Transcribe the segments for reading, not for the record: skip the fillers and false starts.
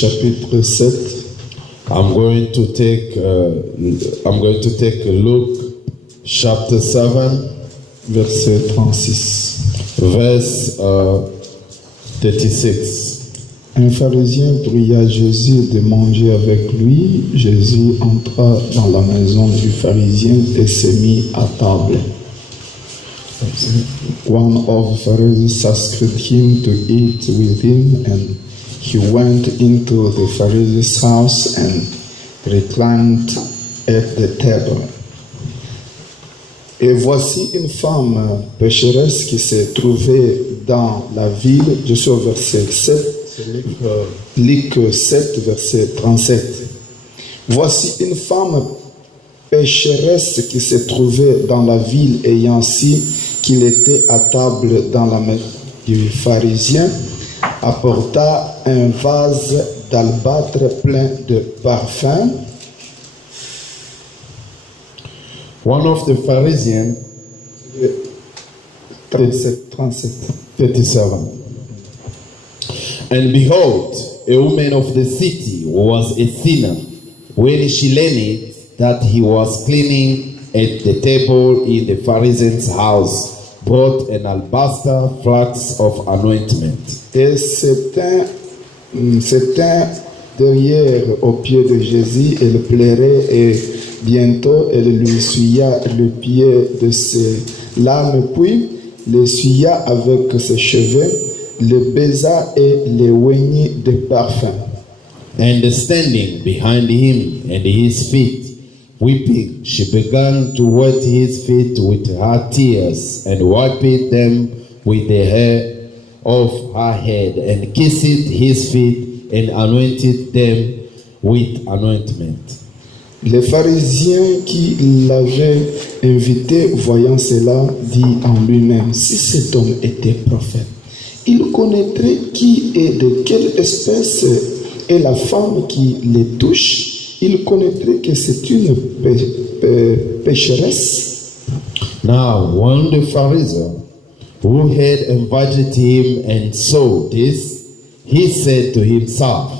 chapitre 7. I'm going to take Luke chapter 7, verset 36. verse 36. Un pharisien pria Jésus de manger avec lui. Jésus entra dans la maison du pharisien et se mit à table. One of the Pharisees asked him to eat with him, and he went into the Pharisee's house and reclined at the table. Et voici une femme pécheresse qui se trouvait dans la ville. Je suis au verset 7. Luc 7, verset 37. Voici une femme pécheresse qui se trouvait dans la ville, ayant su qu'il était à table dans la maison du pharisien, apporta un vase d'albâtre plein de parfums. One of the Pharisees, 37. And behold, a woman of the city who was a sinner, when she learned that he was cleaning at the table in the Pharisee's house, brought an alabaster flask of anointment. Et c'était derrière au pied de Jésus, elle pleurait et bientôt elle lui essuya le pied de ses larmes, puis l'essuya avec ses cheveux, le baisa et le oignit de parfum. And standing behind him and his feet, weeping, she began to wet his feet with her tears and wiped them with the hair of her head, and kissed his feet and anointed them with anointment. Le pharisien qui l'avait invité, voyant cela, dit en lui-même: si cet homme était prophète, il connaîtrait qui et de quelle espèce est la femme qui les touche. Il connaîtrait que c'est une pécheresse. Now, when the Pharisee who had invited him and saw this, he said to himself,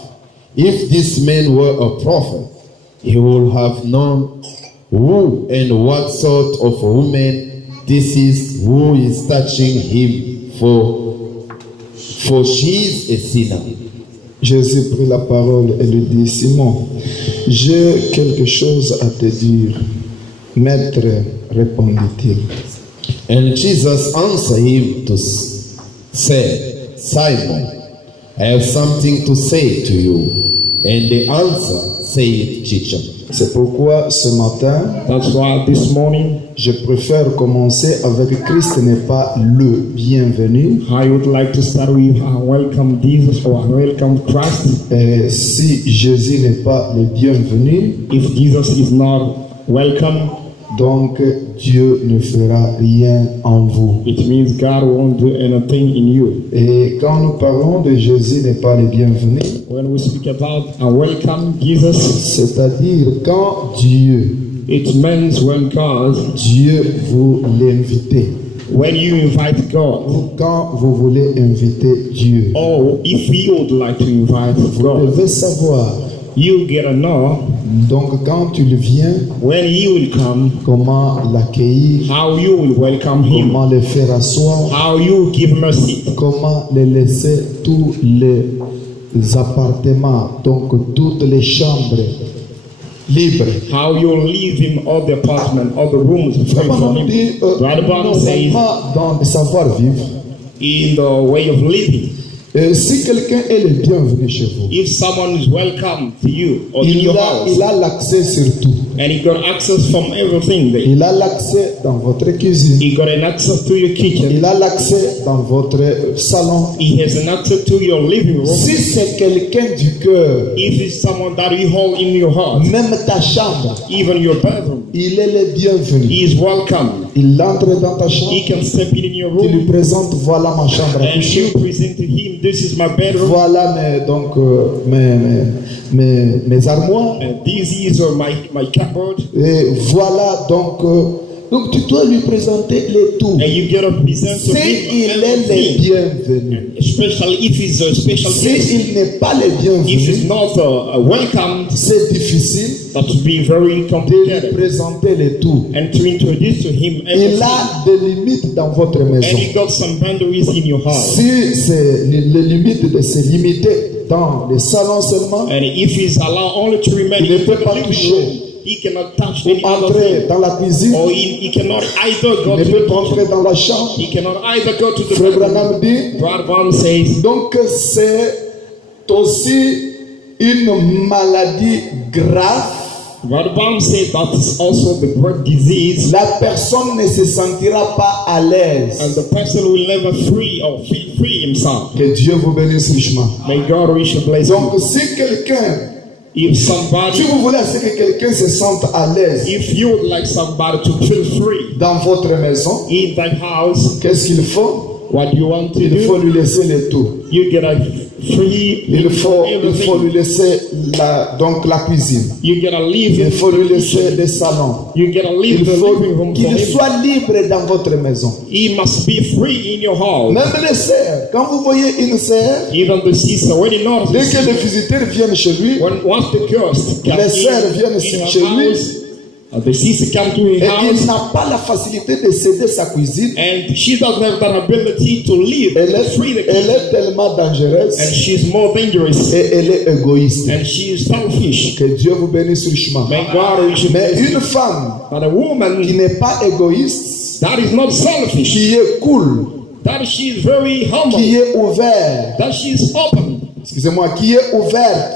if this man were a prophet, he would have known who and what sort of woman this is who is touching him, for she is a sinner. Jésus prit la parole et lui dit: Simon, j'ai quelque chose à te dire. Maître, répondit-il. And Jesus answered him to say, Simon, I have something to say to you. And the answer said, Teacher. C'est pourquoi ce matin, That's why this morning, je préfère commencer avec Christ n'est pas le bienvenu. I would like to start with welcome Jesus or welcome Christ. Et si Jésus n'est pas le bienvenu, If Jesus is not welcome, donc Dieu ne fera rien en vous. it means God won't do anything in you. Et quand nous parlons de Jésus n'est pas le bienvenu, When we speak about welcome Jesus, c'est-à-dire quand Dieu it means when God, vous l'invitez. when you invite God, Quand vous voulez inviter Dieu, or if you would like to invite vous God, devez savoir. you get to know Donc quand il vient, when He will come, comment l'accueillir, how you will welcome Him, comment le faire asseoir, how you will give Him a seat, comment le laisser tous les appartements, donc toutes les chambres libres. how you will leave Him all the apartment, all the rooms free for Him. The Bible says Normalement dans le savoir-vivre, in the way of living. si quelqu'un est le bienvenu chez vous, If someone is welcome to you or in il your a house, l'accès sur tout. and he got access from everything there, Il a l'accès dans votre cuisine. he got an access to your kitchen, Il a l'accès dans votre salon. he has an access to your living room. Si c'est quelqu'un du cœur, If it's someone that you hold in your heart, même ta chambre, even your bedroom, il est le bienvenu. he is welcome. Il entre dans ta chambre, He can step in your tu lui room présentes, voilà ma chambre à and you coucher, present to him, this is my bedroom, voilà mes armoires, and this is my cupboard, et voilà donc Donc tu dois lui présenter les tout. And you gotta present to Si him il est le everything. bienvenu, Especially if he's a special guest. si il n'est pas le If he's bienvenu, not welcomed, c'est difficile that would be very de lui complicated. présenter les tout. And to introduce to him Il everything. a des limites dans votre And maison. you got some boundaries in your house. Si c'est les limites de se limiter dans les salons seulement, And if he's allowed only to remain il ne in peut the pas living toucher room, he cannot touch ou any other entrer thing. dans la cuisine, Or he cannot either go il ne to peut the pas entrer dans la chambre. He cannot either go to the Frère bathroom. Branham dit, Brother Branham says, donc c'est aussi une maladie grave. Brother Branham said that is also the great disease, La personne ne se sentira pas à l'aise. and the person will never free or feel free himself. Que Dieu vous bénisse richement. May God wish a blessing. Donc si quelqu'un, If si somebody, vous voulez que quelqu'un se sente à l'aise if you would like somebody to feel free dans votre maison, in that house, qu'est-ce qu'il faut? what you want to Il faut do, lui laisser le tout. you get a free Il faut lui everything. laisser donc la cuisine. You gotta leave Il it. faut lui laisser le salon. You gotta leave Il the faut living room for qu'il him. soit libre dans votre maison. He must be free in your house. Même les sœurs, quand vous voyez une sœur, Even the sister, when he knows dès que les visiteurs viennent chez lui, once the ghost comes les sœurs viennent in chez her lui, house, the sister comes to et his il house, n'a pas la facilité de céder sa cuisine. and she doesn't have that ability to leave, Elle free the elle kitchen, est tellement dangereuse and she's more dangerous, et elle est égoïste. and she is selfish. Que Dieu vous bénisse richement. May God wish you Mais blessing. une femme But a woman qui n'est pas égoïste, that is not selfish, qui est cool, that she is very humble, qui est ouverte, that she is open, excusez-moi, qui est ouverte.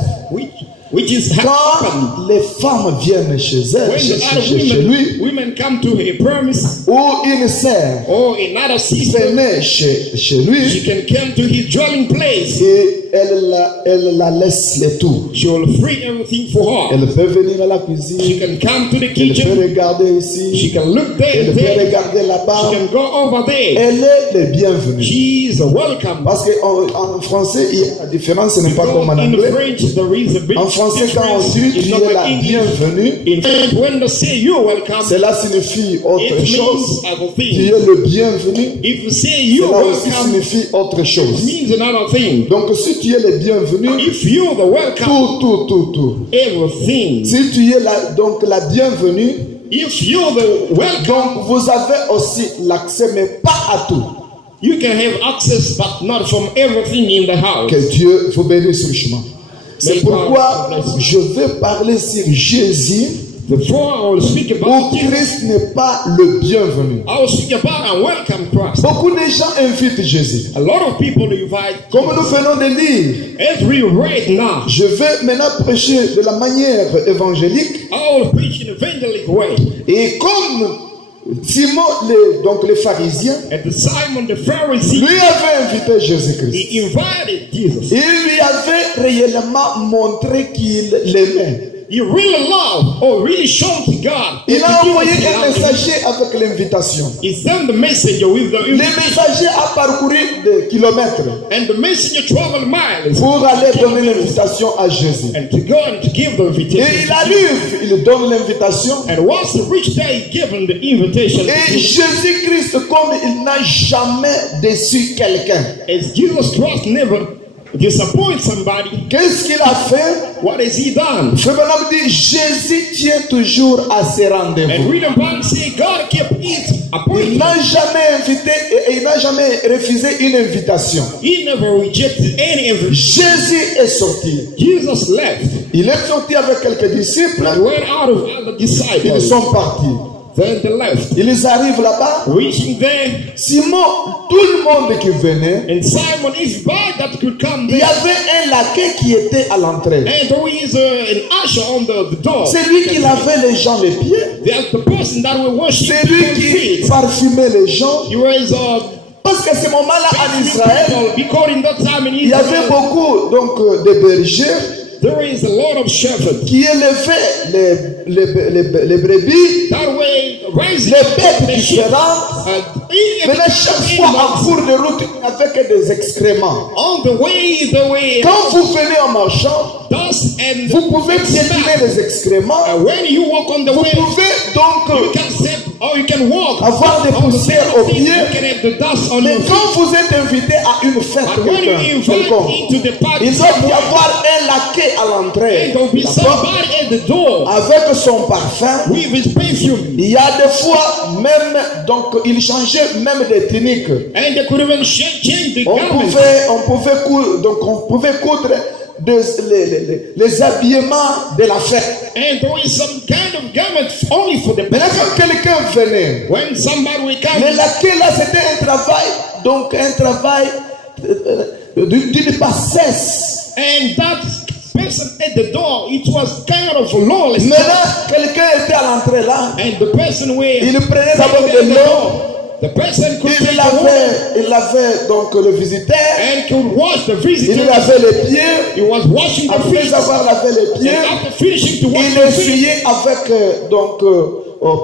which is open. Quand les femmes viennent chez elle, When chez the other chez lui, women come to her premise, ou une sœur or another sister, venait chez lui, she can come to his dwelling place. et elle la laisse le tout. She will free everything for her. Elle peut venir à la She cuisine, can come to the elle peut kitchen. regarder ici, She can look there elle and peut there. regarder She là-bas. can go over there. Elle est le bienvenu. She is welcome. Parce qu'en français, il y a la différence, ce n'est pas comme en In anglais. French, there is a big En français, quand on difference. dit It's tu not es like la English. bienvenue, In French, when they say you're welcome, cela signifie autre it chose. means other Tu thing. es le bienvenu, If you say you're cela aussi welcome, signifie autre it chose. means another thing. Donc si tu es le bienvenu, If you're the welcome, tout. everything. Si tu es donc la bienvenue, If you're the welcome, donc vous avez aussi l'accès, mais pas à tout. you can have access, but not from everything in the house. Que Dieu vous bénisse richement. C'est May pourquoi God bless you. je vais parler sur Jésus, Before I will speak où about Jesus, Christ n'est pas le bienvenu. I will speak about a welcome Christ. Beaucoup de gens invitent Jésus. A lot of people invite, Comme nous venons de lire, as we read now, je vais maintenant prêcher de la manière évangélique. I will preach in evangelic way. Et comme Simon, donc les pharisiens, And Simon the Pharisee, lui avait invité Jésus-Christ. he invited Jesus. Il lui avait réellement montré qu'il l'aimait. He really loved or really shown to God. Il a envoyé He un loved him. messager avec l'invitation. He sent the messenger with the Le messager a parcouru des kilomètres and the messenger traveled miles pour aller donner l'invitation à Jésus. and to go and to give the Et invitation. il arrive, il donne l'invitation. And once he reached there, he gave him the invitation. Et Jésus-Christ, comme il n'a jamais déçu quelqu'un, As Jesus Christ never disappoints somebody, qu'est-ce qu'il a fait? what has he done? Frère Branham dit, Jésus tient toujours à ses And rendez-vous. read the Bible say God kept his Il appointment. n'a jamais invité et il n'a jamais refusé une invitation. He never rejected any invitation. Jésus est sorti. Jesus left Il est sorti avec quelques disciples. and went out of other Ils disciples. sont partis. Then they left. Ils arrivent là-bas. Reaching there, Simon, tout le monde qui venait, and Simon, everybody that could come il y there, avait un laquais qui était à l'entrée. and there is an usher on the door. C'est lui qui lavait les gens les pieds. There's the person that will wash C'est people's lui qui feet. parfumait les gens. He was Parce qu'à ce moment-là, en Israël, because in that time in il y avait Israel, beaucoup donc, de bergers there is a lot of shepherds. qui élevaient les brebis, That way, raising les bêtes the sheep. différentes. And Mais chaque fois en cours de route, avec des excréments. on the way, Quand vous venez en marchant, dust and vous pouvez piétiner les excréments. when you walk on the Vous way, pouvez you donc can step Or you can walk. avoir des poussières aux pieds. You can have the dust on Mais your feet. quand vous êtes invité à une fête But when you quelconque, invite into the party, il doit y avoir un laquais à l'entrée, there will be somebody at the door avec son parfum. with his perfume. Il y a des fois même, donc il changeait même des tuniques. And they could even change the On garment. pouvait coudre les habillements de la fête. And there is some kind of garment only for the Maintenant, quand quelqu'un venait, when somebody will come. le laquais là, c'était un travail d'une bassesse. And that person at the door, it was kind of lawless. Maintenant, quelqu'un était à l'entrée là. And the person where Il prenait d'abord de l'eau. the person could take Il the water lavait donc le visiteur. and could wash the Il visitor. lavait les pieds. He was washing the feet. Après avoir lavé les pieds, And after finishing to wash il the feet, essuyait avec,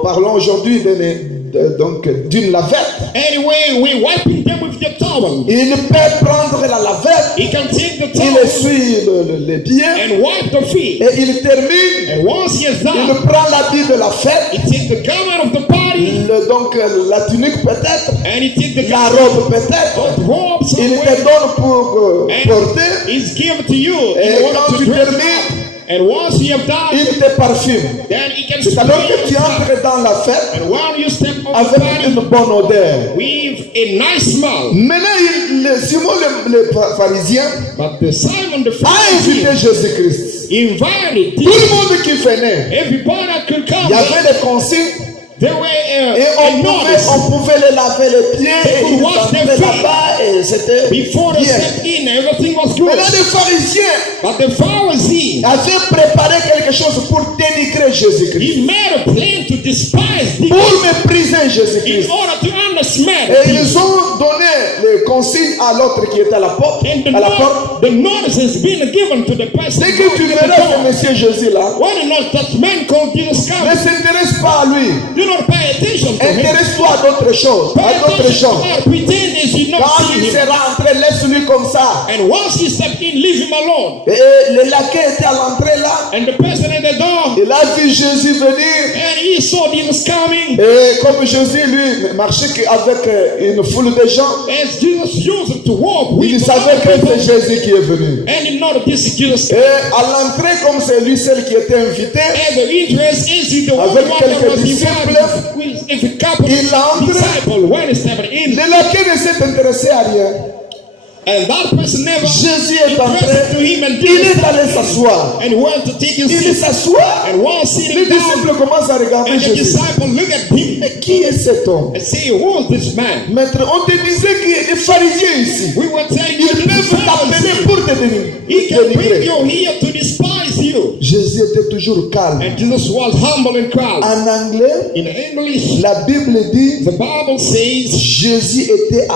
parlons aujourd'hui d'une lavette. anyway, we wiping them with the towel. Il peut prendre la lavette, He can take the il towel essuie les pieds and wipe the feet. et il termine. And once he has Il done, prend l'habit de la fête, he takes the garment of the party la tunique peut-être, and he takes the la garment robe peut-être. of robe Il te somewhere donne pour and porter. it's given to you Et in order quand to tu dress termines, up. And once you have done, il te parfume. then he can C'est alors que spray tu yourself. entres dans la fête And while you step on the avec party une bonne odeur. with a nice smell. Maintenant, Simon le pharisien But the Simon the a invité Pharisee Jésus-Christ. invited Tout le monde qui venait, everybody that could come. il y avait des consignes There were et a notice on pouvait les laver les pieds et could ils wash their entraient feet. là-bas et c'était before they bien. stepped in. Everything was good. Maintenant, les pharisiens But the Pharisee, avaient préparé quelque chose pour dénigrer Jésus-Christ, he made a plan to despise thee pour mépriser in Jésus-Christ. order to understand. Et ils ont donné les consignes à l'autre qui était à la porte. And À la porte. the notice has been given to the person. Dès que tu at the verras door. ce monsieur Jésus là, Why did not that man called Jesus ne come? s'intéresse pas à lui. Do not pay attention to him. Intéresse-toi à d'autres choses, Pay à d'autres attention choses. to God. Pretend as you not Quand see il him. sera entré, laisse-lui comme ça. And once he stepped in, leave him alone. Et le laquais était à l'entrée là. And the person at the door, Il a vu Jésus venir. and he saw Jesus coming. Et comme Jésus, lui, marchait avec une foule de gens, As Jesus used to walk with il the savait que people, c'est Jésus qui est venu. and he know that this is Jesus. Et à l'entrée, comme c'est lui seul qui était invité, And the interest is he the only Avec one that quelques was disciples, invited with a couple il entre. disciples when he stepped in. le laquais ne s'est intéressé à rien. And that person never Jésus est impressed to entré, him and il did est allé s'asseoir. and went to take his Il seat. s'assoit. And while Les sitting down, disciples commencent à regarder and the Jésus. disciple look at him Mais qui est cet homme? and say, who is this man? Maître, on te disait qu'il y a des pharisiens ici. We were telling you Ils this peuvent t'appeler Pharisee. pour te He can bring dénigrer. you here to despise you. Jésus était toujours calme. And Jesus was humble and calm. En anglais, In English, la Bible dit the Bible says, Jésus était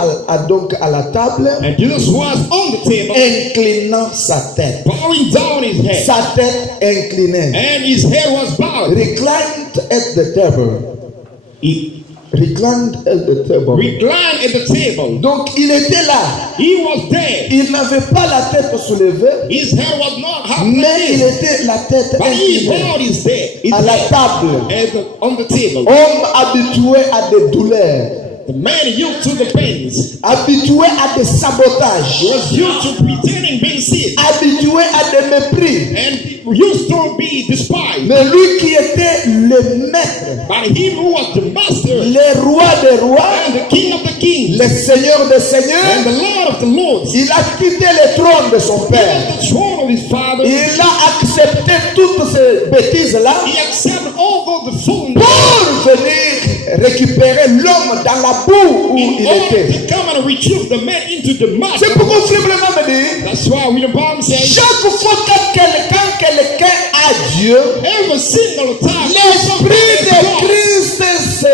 donc à la table, and Jesus was on the table, inclinant sa tête. bowing down his head, Sa tête inclinée. and his head was bowed. Reclined at the table. He Reclined at the table. reclined at the table. Donc il était là. He was there. Il n'avait pas la tête soulevée, His head was not half mais il raised, était la tête but he inclinée. bowed his head, À la table. on the table. Homme habitué à des douleurs, The man used to the pains. habitué à des sabotages, He was used to pretending being sick, habitué à des mépris. and used to be despised. Mais lui qui était le maître, But him who was the master le roi des rois, and the king of the kings le seigneur des and seigneurs, the lord of the lords, il a quitté le trône de son he père. left the throne of his father. Il a accepté toutes ces bêtises-là He accepted all the food pour venir récupérer l'homme dans la boue où in il order était. to come and retrieve the man into the mud. C'est pourquoi simplement me dit, That's why William Palm says, chaque fois que quelqu'un a Dieu, every single time l'Esprit de Christ se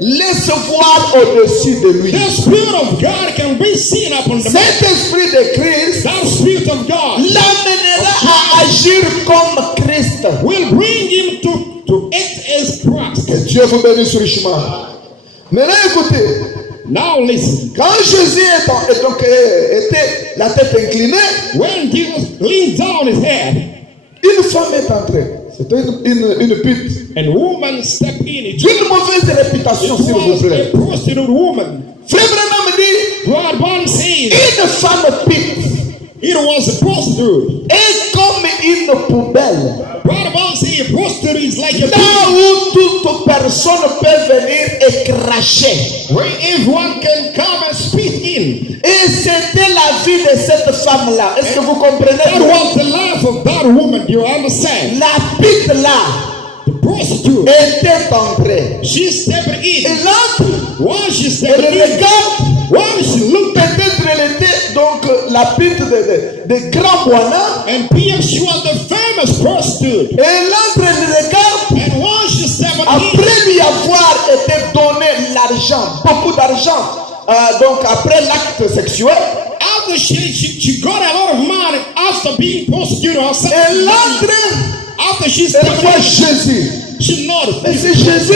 laisse voir au-dessus de lui. the Spirit of God can be seen upon the man. Cet Esprit de Christ That Spirit of God l'amènera à agir comme Christ. will bring him to act as Christ. Que Dieu vous bénisse richement. Maintenant écoutez, Now listen. quand Jésus était la tête inclinée, When Jesus leaned down his head, une femme est entrée. C'était une pute. And woman stepped in. It D'une mauvaise réputation, s'il vous was plaît. a prostitute woman. Frère Branham dit, Brother Branham says une femme pute it was a prostitute. est comme une poubelle. Brother Branham says a prostitute is like a Là où toute personne peut venir et cracher. where everyone can come and spit in. Et c'était la vie de cette femme-là. Est-ce que vous comprenez? That was the life of that woman. You understand? La pute là The prostitute. était entrée. She stepped in. Elle entre. Once she Elle stepped in, regarde. once she looked at, Peut-être elle était donc la pute de Grand Boana. and perhaps she was the famous prostitute. Et elle entre, elle regarde. And once she stepped in, Après lui avoir été donné l'argent, beaucoup d'argent, donc après l'acte sexuel, after she got a lot of money after being prostituted herself. elle entre, After she elle stepped voit in, Jésus. she noticed Et c'est Jésus.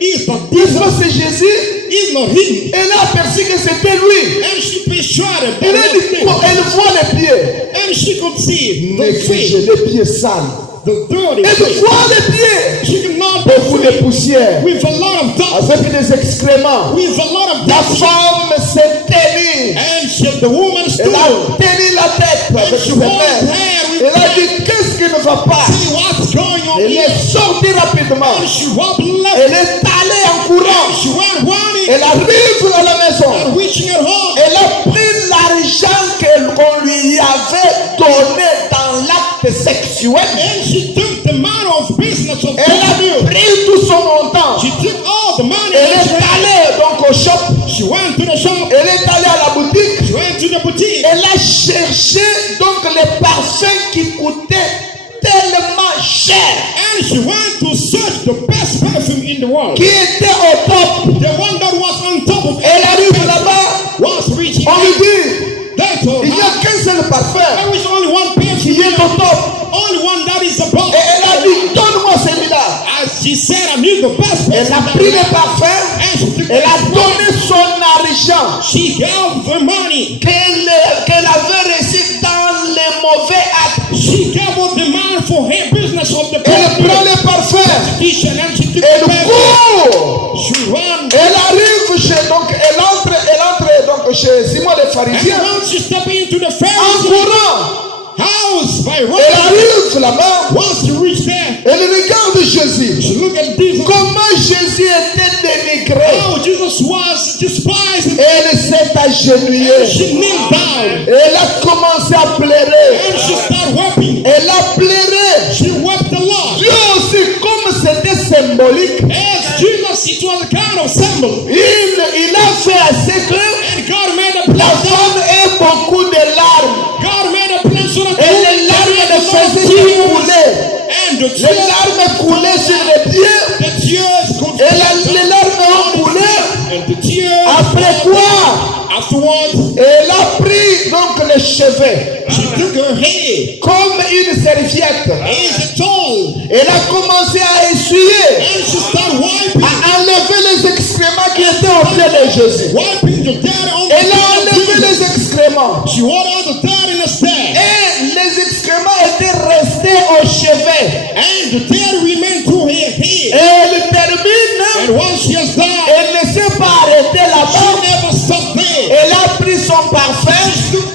he's not Il voit c'est Jésus. he's not him. Elle a aperçu que c'était lui. And she persuaded Elle, a dit, elle voit les pieds. and she could see the Négligé, feet, les pieds sales. the dirty Elle feet. voit les pieds. She could not Beaucoup de be poussière. with a lot of dust, Avec des excréments. with a lot of La dust. femme s'est tenue. And the woman stood. Elle a tenu la tête avec ses mains. Elle a dit, qu'est-ce qui ne va pas? See what's going on Elle here. est sortie rapidement. And she walked left. Elle est allée en courant. She went running Elle arrive à la maison. and reaching at home. Elle a pris l'argent qu'on lui avait donné dans l'acte sexuel. And she took the amount of business of Elle a God. pris tout son montant. She took all the money. Elle that she est had. allée donc au shop. She went to the shop. Elle est allée à la boutique. She went to the boutique. Elle a cherché donc les parfums qui coûtaient tellement cher, And she went to search the best perfume in the world. qui étaient au top. The one that was on top of Elle arrive là-bas. was reaching. On lui dit, They told il n'y a her qu'un seul parfum there is only one perfume. qui est au top. Only one that is above. Et elle a dit, donne-moi celui-là. As she said, I need the best Elle perfume. a pris le parfum. And she took Elle a the donné son argent She gave the money. qu'elle avait reçu dans les mauvais actes. She gave up the money for her business of the Elle prend le parfum. and she took Elle the perfume. court. She ran. Elle arrive chez, donc elle entre donc chez Simon le And pharisien once she stepped into the en Pharisee's courant. house by Elle running. arrive là-bas. Once she reached there, Elle regarde Jésus. she looked at Jesus. Comment Jésus était dénigré. How Jesus was despised. Elle s'est agenouillée. She kneeled down Elle a commencé à pleurer. and she started weeping. Elle a pleuré. She wept a lot. Dieu aussi, comme c'était symbolique, As Jesus, it was a kind of symbol. il a fait assez que And God made a la plan. femme ait beaucoup de larmes. God made a plan so that Et les larmes ne faisaient couler. and the Les tears, larmes coulaient sur les pieds. the tears could Et les larmes ont coulé. and the tears Après quoi, afterwards, elle a pris donc les cheveux she took her hair comme une serviette. as a towel Elle a commencé à essuyer, and she started wiping, à enlever les excréments qui étaient au pied de Jésus. wiping the dirt on the Elle a floor. enlevé les excréments. She wore all the dirt in the stand Et les excréments étaient restés aux cheveux. and the dirt remained to her Et hair. elle termine. And once she has done, Elle ne s'est pas arrêtée she là-bas. never stopped there. Elle a pris son parfum.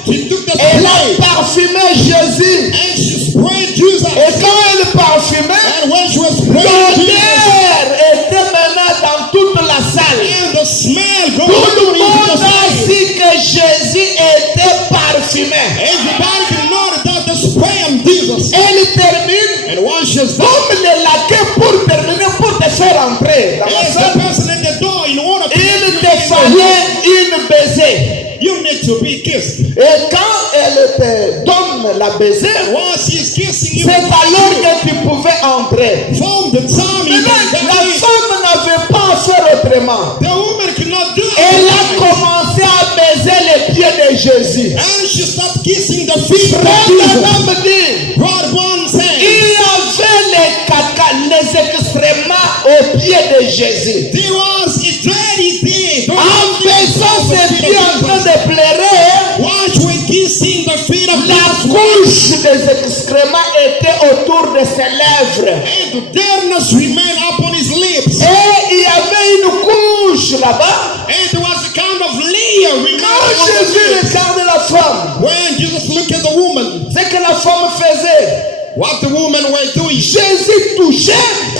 She took the Elle a spray parfumé Jésus. and she sprayed Jesus. Et quand elle parfumait, And when she was spraying Jesus, l'odeur était maintenant dans toute la salle. and the smell Tout going le into monde the a spray. dit que Jésus était parfumé. Everybody can know that the spray of Jesus. Elle termine And once she's done, comme le laquais pour terminer, pour te faire entrer dans la as the salle. person at the door, in order Il te fallait une baiser. you need to be kissed. Et quand elle te donne la baiser, Once he's kissing you, c'est alors que tu pouvais entrer. from the time you Maintenant, la got femme n'avait pas à faire autrement. the woman could not do Elle a it. commencé à baiser les pieds de Jésus. And she started kissing the feet of Frère Jesus. Branham dit, God one said, il y avait les caca, les excréments aux pieds de Jésus. there was a dirty thing. En baisant ses pieds en train de pleurer, Once we're kissing the feet of la Jesus, couche des excréments était autour de ses lèvres. And the deadness remained upon his lips. Et il y avait une couche là-bas. And there was a kind of layer remaining Quand on the Jésus lips. regarde la femme, When Jesus looked at the woman, ce que la femme faisait, what the woman were doing, Jésus touchait.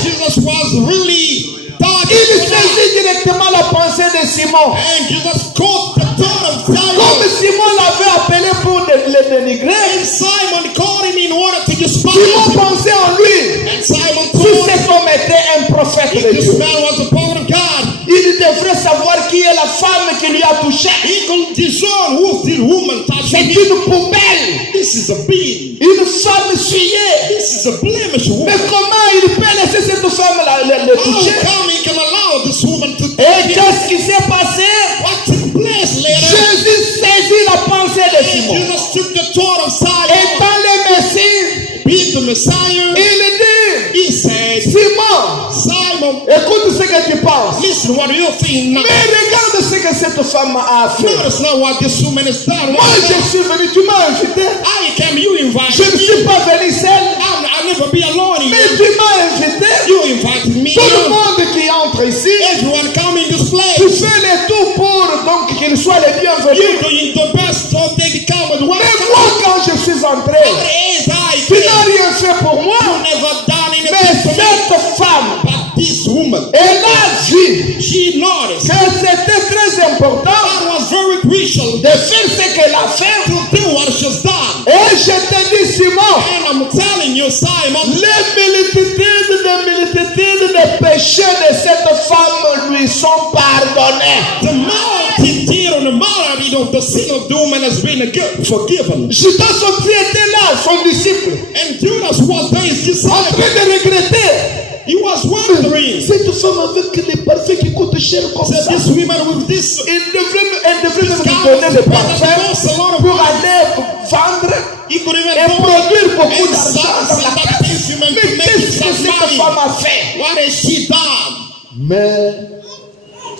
Jesus was really Il touching her. saisit directement la pensée de Simon. And Jesus caught the thought of Comme Simon. Simon l'avait appelé pour le dénigrer, And Simon called him in order to despise Simon him. pensait en lui. And Simon Si told him, cet homme était un prophète de this Dieu, man was a prophet of God. il devrait savoir qui est la femme qui lui a touché. He could discern who this woman touched C'est him. une poubelle, This is a being. une femme essuyée. This is a blemish Mais woman. comment il peut laisser cette femme le How toucher? come he can allow this woman to touch Et him? qu'est-ce qui s'est passé? What took place later? Jésus saisit la pensée de And Simon. Jesus took the thought of Et Simon, dans le Messie, being the Messiah. il dit, He said, Simon, Simon, écoute ce que tu penses. listen, what do you think now? Mais regarde ce que cette femme a fait. Notice not what this woman has done. Moi, je suis venu, tu m'as invité. I came, you invited Je ne me. suis pas venu seul, I'll never be alone mais here. tu m'as invité. You invited me. Tout le monde qui entre ici, Everyone come in this tu place. fais le tout pour donc qu'ils soient les You're bienvenus. doing the best so they can come with Mais welcome. moi, quand je suis entré, As I tu came, n'as rien fait pour moi. you never done Mais anything for me. cette femme, But this woman, elle a vu she noticed que c'était très important that was very crucial de faire ce qu'elle a fait. to do what she's done. Et je te dis, Simon, And I'm telling you, Simon, les multitudes de péchés de cette femme lui sont pardonnés. the multitude and the multitude of the sin of the woman has been forgiven. Judas aussi était là, son disciple, And Judas was there, his en disciple. train de regretter. He was wondering, Cette femme avec les parfums qui coûtent cher comme said ça, this woman with this elle devrait même lui kind donner of le spread that parfum costs a lot of pour money. aller vendre He could even et go produire beaucoup and d'argent start dans la that caisse. this woman Mais to make qu'est-ce que some cette femme money. a fait? What has she done? Mais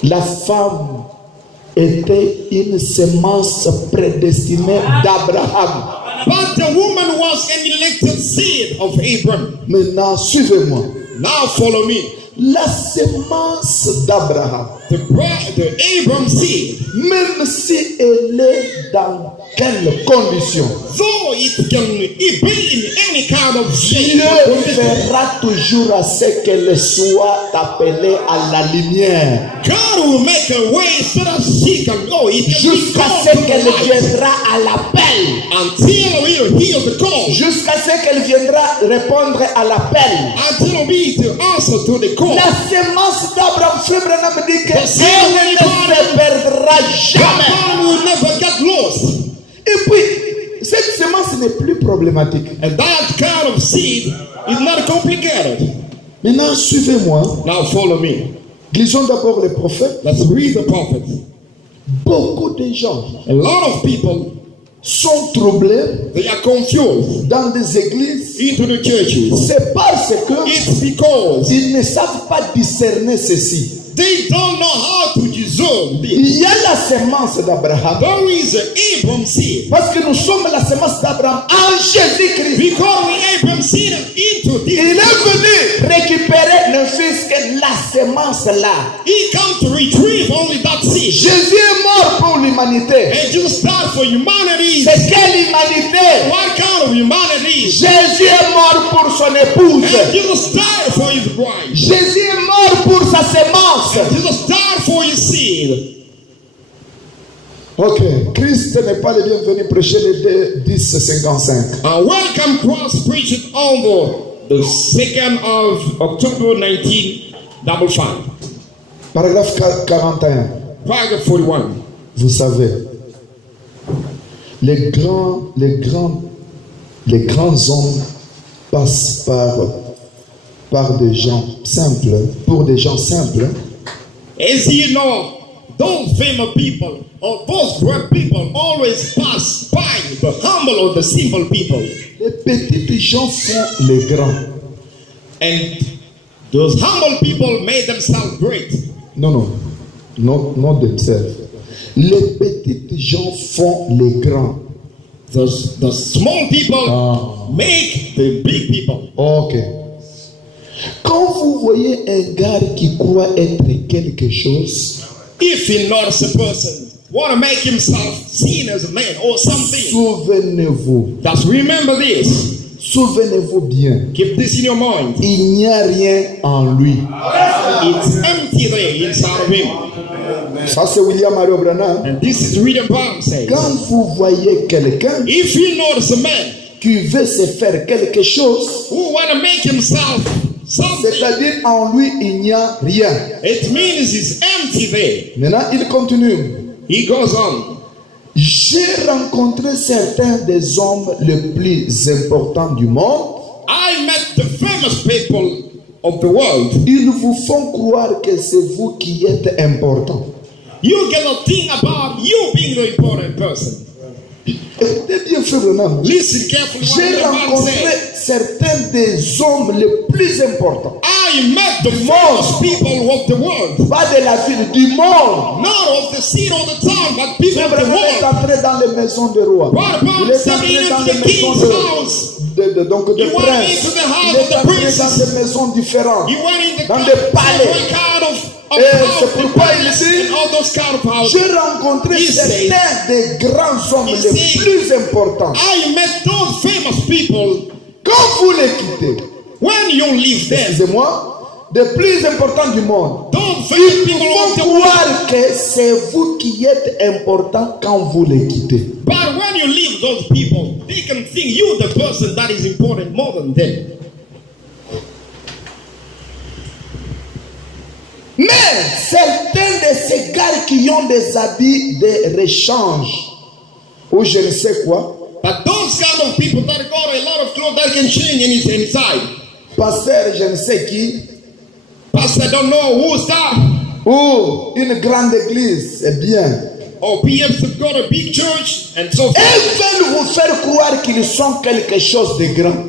la femme était une semence prédestinée d'Abraham. But the woman was an elected seed of Abraham. Maintenant, suivez-moi. Now follow me. La semence d'Abraham, The Abraham seed, même si elle est dans quelles conditions, though it can be in any kind of shape, Dieu fera toujours à ce qu'elle soit appelée à la lumière, God will make a way so that she can go. It can be jusqu'à called ce to the qu'elle light. viendra à l'appel, Until we hear the call. jusqu'à ce qu'elle viendra répondre à l'appel. Until we to answer to the call. La semence d'Abraham, frère Branham dit que The elle seed ne se perdra jamais. God will never get lost. Et puis, cette semence n'est plus problématique. And that kind of seed is not complicated. Maintenant, suivez-moi. Now follow me. Lisons d'abord les prophètes. Let's read the prophets. Beaucoup de gens A lot of people, sont troublés they are confused dans des églises. into the churches. C'est parce que It's because ils ne savent pas discerner ceci. they don't know how to discern this. Il y a la semence d'Abraham. There is an Abraham seed. Parce que nous sommes la semence d'Abraham en Jésus-Christ. Because we Abraham seed into Il this. est venu récupérer ne fût-ce que la semence là. He come to retrieve only that seed. Jésus est mort pour l'humanité. And just start for humanity. C'est quelle humanité? What kind of humanity? Jésus est mort pour son épouse. And Jesus died for his bride. Jésus est mort pour sa semence. And Jesus died for his seed. Ok, Christ n'est pas le bienvenu, prêcher le 10:55. Welcome Cross preached on the 2nd of October 1955. Paragraphe 41. Paragraph 41. Vous savez, les grands hommes passent par des gens simples, pour des gens simples. As you know, those famous people or those great people always pass by the humble or the simple people. Les petits gens font les grands. And those humble people made themselves great. Non, not themselves. Les petits gens font les grands. The small people make the big people. Ok. Quand vous voyez un gars qui croit être quelque chose, If you notice a person want to make himself seen as a man or something, souvenez-vous, just remember this. souvenez-vous bien, Keep this in your mind. il n'y a rien en lui. It's empty there inside of him. Ça c'est William Mario Branham. And this is William Branham says. Quand vous voyez quelqu'un If you notice a man qui veut se faire quelque chose, who want to make himself something, c'est-à-dire en lui il n'y a rien. it means he's empty there. Maintenant il continue. He goes on. J'ai rencontré certains des hommes les plus importants du monde. I met the famous people of the world. Ils vous font croire que c'est vous qui êtes important. You get a thing about you being the important person. Écoutez bien, frère Branham. Listen carefully what J'ai the man rencontré said. certains des hommes les plus importants. I met the famous people of the world. Pas de la ville, du monde. Not of the city or the town, but people Frère of the Branham est world. entré dans les maisons des rois. What Il about est stepping entré dans into les the maisons king's de house? donc de You went princes. into the Il house est of the entré princes. dans des maisons différentes. You went in the Dans des palais. kind of Et c'est pourquoi il palace dit, and all those kind of houses. j'ai rencontré He said- certains des grands hommes He les said- plus importants. I met those famous people. Quand vous les quittez, When you leave them, excusez-moi, des plus importants du monde, those famous ils people vous of the font world. croire que c'est vous qui êtes important quand vous les quittez. But when you leave those people, they can think you the person that is important more than them. Mais certains de ces gars qui ont des habits de rechange, ou je ne sais quoi, But those kind of people that got a lot of clothes that can change inside. pasteur je ne sais qui, Pastor, I don't know who's that. ou une grande église, c'est bien. Or perhaps they've got a big church and so forth. Ils veulent vous faire croire qu'ils sont quelque chose de grand.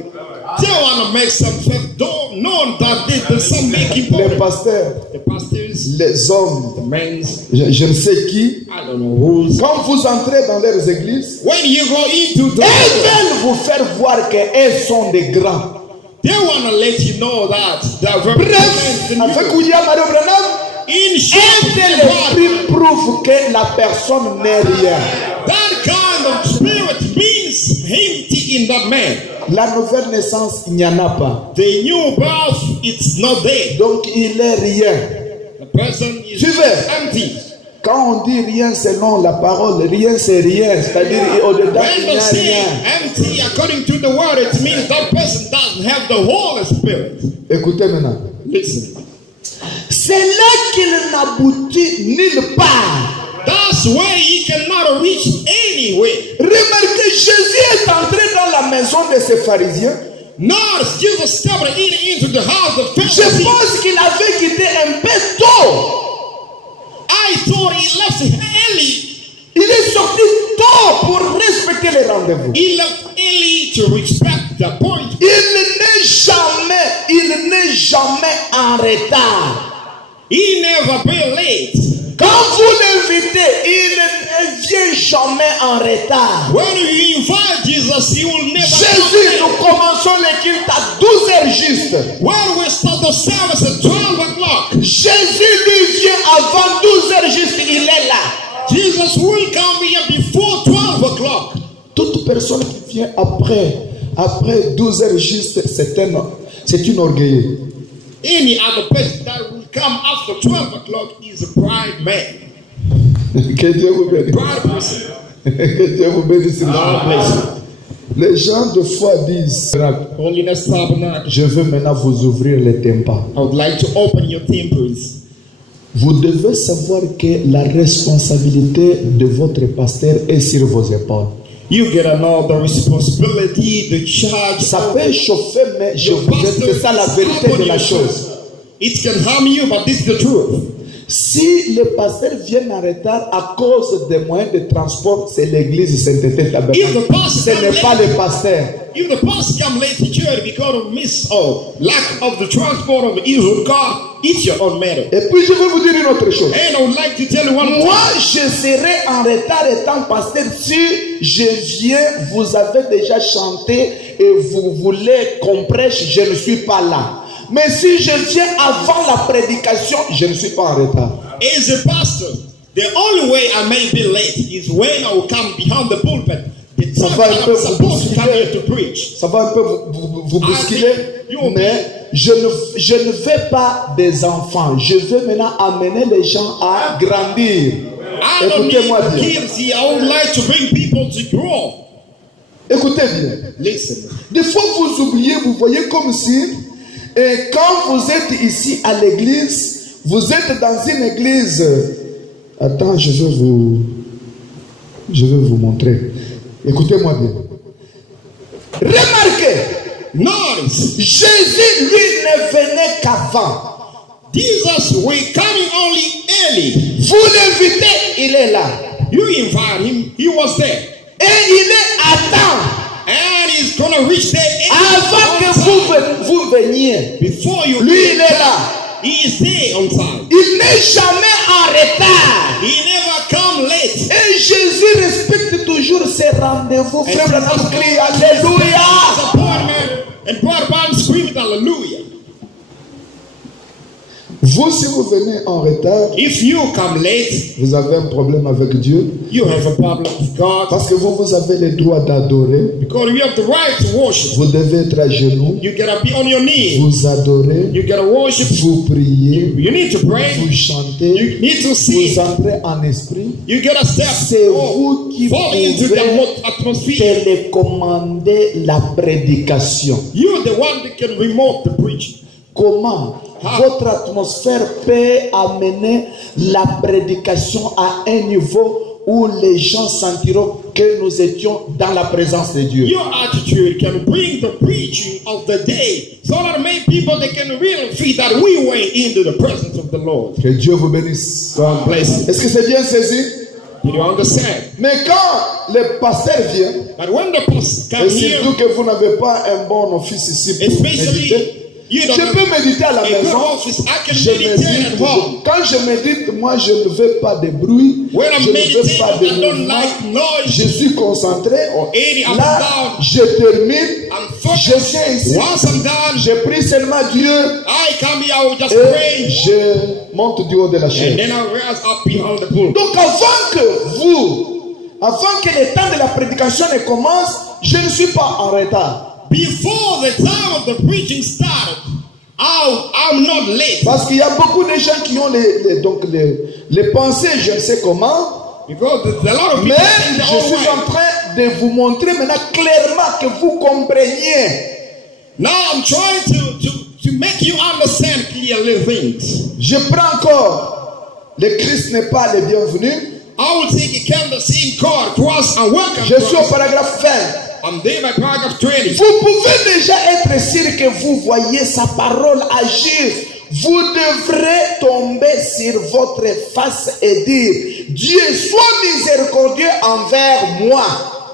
They want to make themselves known that there's some big Les important. pasteurs, The pastors, les hommes, the men, je ne sais qui, I don't know who's. quand vous entrez dans leurs églises, When you go into the, ils veulent vous faire voir qu'ils sont des grands. they want to let you know that they're very Bref, important. avec William Mario Branham, In un short, de l'esprit prouve que la personne n'est rien. that kind of spirit means empty in that man. La nouvelle naissance, il n'y en a pas. The new birth, it's not there. Donc il est rien. The person is Suivez. empty. Quand on dit rien selon la parole, rien c'est rien. C'est-à-dire au-dedans, il When n'y they a say rien. empty, according to the word, it means that person doesn't have the Holy Spirit. Écoutez maintenant. Listen. C'est là qu'il n'aboutit nulle part. That's why he cannot reach anywhere. Remarquez, Jésus est entré dans la maison de ces pharisiens. Notice Jesus stepped into the house of Je Pharisees. pense qu'il avait quitté un peu tôt. I thought he left early. Il est sorti tôt pour respecter les rendez-vous. He left early to respect the point. Il n'est jamais en retard. He never been late. Quand vous l'invitez, il ne vient jamais en retard. When you invite Jesus, he will never Jésus, come nous commençons le culte à 12h juste. late. When we start the service at 12 o'clock, Jésus lui vient avant 12h juste, il est là. Jesus will come here before 12 o'clock. Toute personne qui vient après 12h juste, c'est une orgueilleuse. Any other person that will come after 12 o'clock is a pride man. Que Dieu vous bénisse. Pride person. Que Dieu vous bénisse. God bless you. Les gens de foi disent, Holiness Tabernacle. je veux maintenant vous ouvrir les tympans. I would like to open your temples. Vous devez savoir que la responsabilité de votre pasteur est sur vos épaules. You gotta know the responsibility, the charge. Ça peut chauffer, mais je vous dis que c'est ça la vérité de la chose. It can harm you, but this is the truth. Si les pasteurs viennent en retard à cause des moyens de transport, c'est l'église Saint-Étienne Tabernacle. Ce n'est pas les pasteurs. If the pastor come late to church because of miss or lack of the transport of his own car, it's your own matter. Et puis je vais vous dire une autre chose. And I would like to tell you one Moi, thing. je serai en retard étant pasteur si je viens, vous avez déjà chanté et vous voulez qu'on prêche, je ne suis pas là. Mais si je viens avant la prédication, je ne suis pas en retard. As a pastor, the only way I may be late is when I will come behind the pulpit. The time va un that peu I'm supposed to come here to preach. Ça va un peu vous bousculer, mais je ne veux pas des enfants. Je veux maintenant amener les gens à grandir. I don't Écoutez-moi need bien. kids here. I would like to bring people to grow. Écoutez bien. Listen. Des fois, vous oubliez, vous voyez comme si, et quand vous êtes ici à l'église, vous êtes dans une église. Attends, je vais vous montrer. Écoutez-moi bien. Remarquez, Notice, Jésus, lui, ne venait qu'avant. Jesus were coming only early. Vous l'invitez, il est là. You invite him, he was there. Et il est à temps. And he's going to reach there Avant que vous veniez, before you. lui, il est là. He is there on time. Il n'est jamais en retard. He never come late. Et Jésus respecte toujours ses rendez-vous. Frère Branham crie Alléluia. Appointment, and Brother Brown screamed hallelujah. Vous, si vous venez en retard, If you come late, vous avez un problème avec Dieu. you have a problem with God Parce que vous avez le droit d'adorer. because you have the right to worship. Vous devez être à genoux. You gotta be on your knees. Vous adorez. You gotta worship. Vous priez. You need to pray. Vous chantez. You need to Vous sing. entrez en esprit. You gotta step. C'est vous qui Fall into the pouvez hot atmosphere. télécommander la prédication. You're the one that can remote the preaching. Comment votre atmosphère peut amener la prédication à un niveau où les gens sentiront que nous étions dans la présence de Dieu. Your attitude can bring the preaching of the day so that many people they can really feel that we went into the presence of the Lord. Que Dieu vous bénisse. God bless you. Est-ce que c'est bien saisi? Did you understand? Mais quand le pasteur vient, But when the pastor et comes here, surtout que vous n'avez pas un bon office ici pour méditer, especially you don't je have peux méditer à la a good maison. office, I can Je meditate médite. at home. Quand je médite, moi, je ne veux pas de bruit. When I'm Je ne veux pas de meditating, I don't mouvement. like noise. Je suis concentré. any up Là, and down. je termine. I'm Je focused. viens ici. Once I'm done, Je prie seulement Dieu. I come here, I will just Et pray. je monte du haut de la And chaise. then I rise up behind the pulpit. Donc avant que le temps de la prédication ne commence, je ne suis pas en retard. Before the time of the preaching started, I'm not late. Parce qu'il y a beaucoup de gens qui ont les pensées, je ne sais comment. Because there's a lot of people Mais think their je own suis way. en train de vous montrer maintenant clairement que vous compreniez. Now I'm trying to make you understand clearly things. Je prends encore. Le Christ n'est pas le bienvenu. I will take a candle, sing God, cross, and welcome. Je suis au paragraphe 20. I'm there by paragraph 20. Vous pouvez déjà être sûr que vous voyez sa parole agir. Vous devrez tomber sur votre face et dire, Dieu, sois miséricordieux envers moi.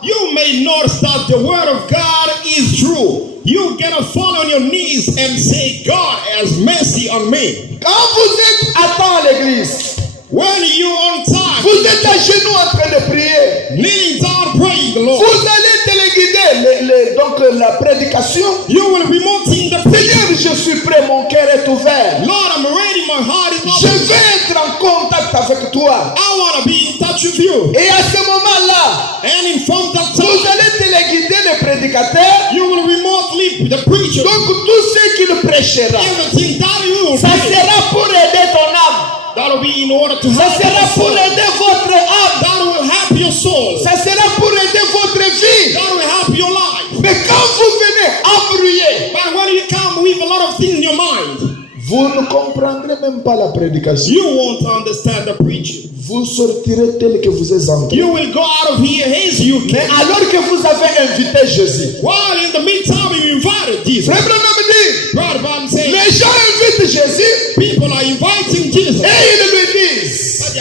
You may notice that the word of God is true. You gotta fall on your knees and say, God has mercy on me. Quand vous êtes à temps à l'église, When you're on time, vous êtes à genoux en train de prier. kneeling down, praying the Lord. Vous allez téléguider donc la prédication. You will be mounting the preaching. Seigneur, je suis prêt, mon cœur est ouvert. Lord, I'm ready, my heart is Je open. vais être en contact avec toi. I want to be in touch with you. Et à ce moment-là, And in from that vous time, allez téléguider le prédicateur. you will remotely the preacher. Donc tout ce qu'il prêchera, Everything that you will ça do, sera pour aider ton âme. that will be in order to Ça help sera your pour soul. aider votre âme. That will help your soul. Ça sera pour aider votre vie. That will help your life. Mais quand vous venez embrouiller, But when you come with a lot of things in your mind, vous ne comprendrez même pas la prédication. you won't understand the preaching. Vous sortirez tel que vous êtes entré. You will go out of here as you Mais can. alors que vous avez invité Jésus, While in the meantime you invited Jesus. Frère Branham dit, Brother Brown said, les gens invitent Jésus people are inviting Jesus. et ils lui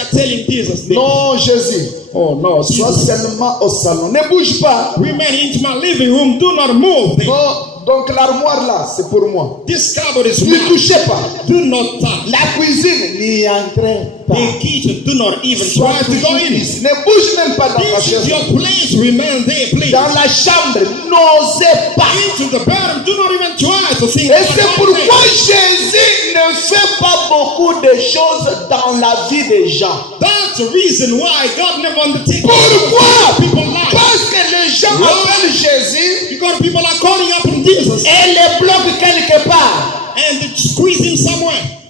are telling Jesus this. Non, Jésus, Oh no, sois Jesus. seulement au salon. Ne bouge pas. Remain into my living room. Do not move. Non, donc l'armoire là, c'est pour moi. This cupboard is Ne mine. touchez pas. Do not touch. La cuisine, n'y entrez pas. The kitchen, do not even Sois try to go toujours in. ici. Ne bouge même pas dans ta This is chaise. your place. Remain there, please. Dans la chambre, n'osez pas. Into the bedroom. Do not even try to think. Et c'est pourquoi Jésus ne fait pas beaucoup de choses dans la vie des gens. That's the reason why God never undertakes Pourquoi? people's lives. Parce que les gens appellent Jésus Because people are calling up on Jesus et les bloquent quelque part. and they squeeze him somewhere.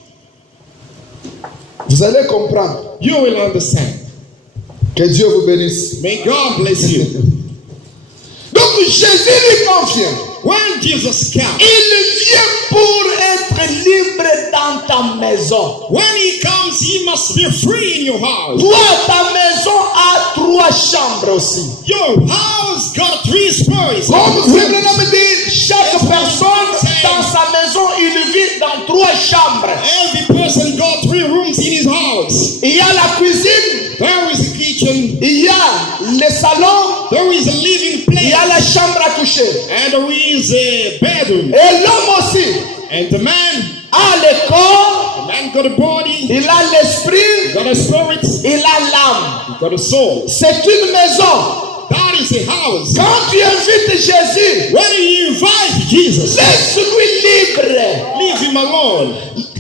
Vous allez comprendre. You will understand. Que Dieu vous bénisse. May God bless you. Donc Jésus lui convient. When Jesus comes, Il vient pour être libre dans ta maison. when he comes, he must be free in your house. Toi, ta maison a 3 chambres aussi. Your house got 3 stories. Comme Frère Branham dit, chaque personne dans sa maison, il vit dans 3 chambres. Every person got 3 rooms in his house. Il y a la cuisine, There is a kitchen, il y a le salon, there is a living il y place, a la chambre à coucher. and there is a bedroom. Et l'homme aussi And the man, a le corps, the man got a body, il a l'esprit, got a spirit, il a l'âme. got a soul. C'est une maison. That is a house. Quand tu invites Jésus, When you invite Jesus, laisse-lui libre. leave him alone.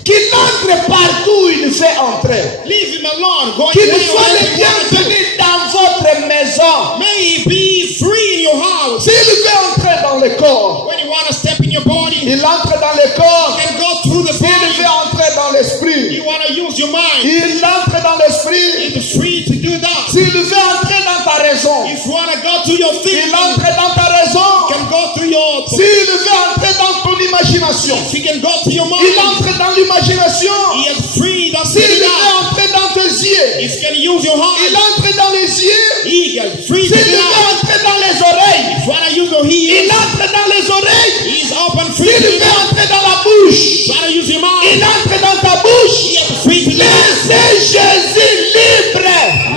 Qu'il entre partout où il fait entrer. Leave him alone. Go Qu'il away soit wherever le you want to. bienvenu dans votre maison. May he be free in your house. S'il veut entrer dans le corps, When you want to step in your body, you il entre dans le corps. can go through the S'il body. veut entrer dans l'esprit, You want to use your mind. il entre dans l'esprit. It's free to do that. S'il veut entrer dans ta raison, If you want to go to your feet, il you entre dans ta raison. can go to your. S'il veut entrer dans ton imagination, If you can go to your il mind, entre dans l'imagination. he is free. That's S'il free veut now. entrer dans tes yeux, If you can use your il heart, entre dans les yeux. he is free to S'il do veut that. entrer dans les oreilles, If you want to use your il ears, entre dans les oreilles. he is open free S'il to do veut that. entrer dans la bouche, Try to use your il mind. entre dans ta bouche. He is free to do that. Laissez Jésus libre.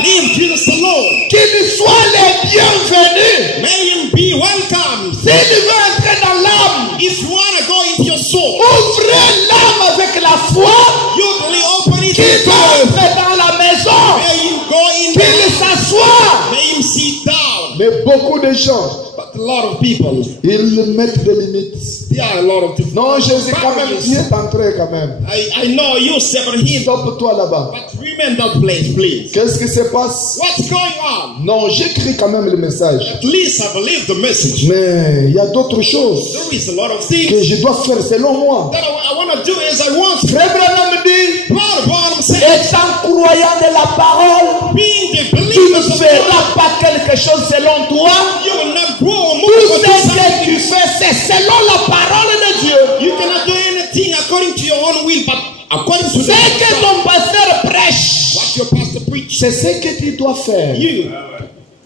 Leave Jesus alone. Qu'il soit le bienvenu. May him be welcome. S'il veut entrer dans l'âme, If you want to go into your soul, ouvrez l'âme avec la foi. you really open it Qu'il to God. entre dans la maison. May him go in Qu'il there. s'assoie. May him sit down. Mais beaucoup de gens, But a lot of people, ils mettent des limites. there are a lot of different. Non, Jésus, quand même, tu es entré quand même. I know you separate him, Stop-toi là-bas. but remain that place, please. Qu'est-ce qui se passe? What's going on? Non, j'écris quand même le message. At least I believe the message. Mais il y a d'autres choses There is a lot of que things je dois faire selon moi. that I want to do as I want. Frère Branham dit, Paul Barnum said, étant croyant de la parole, being the tu ne believers of God, feras pas quelque chose selon toi. you will not grow or move Tout or do ce que something. tu fais, c'est selon la parole de Dieu. You cannot do anything according to your own will, but according to Ce the que ton pasteur prêche, what your pastor preach. c'est ce que tu dois faire.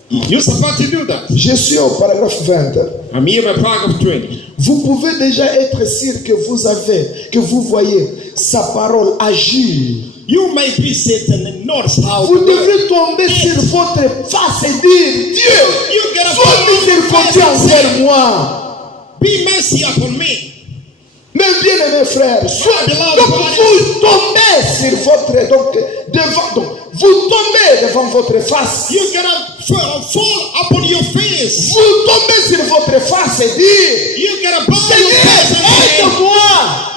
You're supposed to do that. Je suis au paragraphe 20. I'm here by paragraph 20. Vous pouvez déjà être sûr que vous voyez sa parole agir. You may be certain and notice how Vous devrez tomber sur votre face et dire, Dieu, you gotta sois miséricordieux envers moi. be mercy upon me. Mes bien-aimés frères, donc vous tombez sur votre, vous tombez devant votre face. You gotta fall upon your face. Vous tombez sur votre face et dire, You gotta bow your Seigneur, face and say, aide-moi.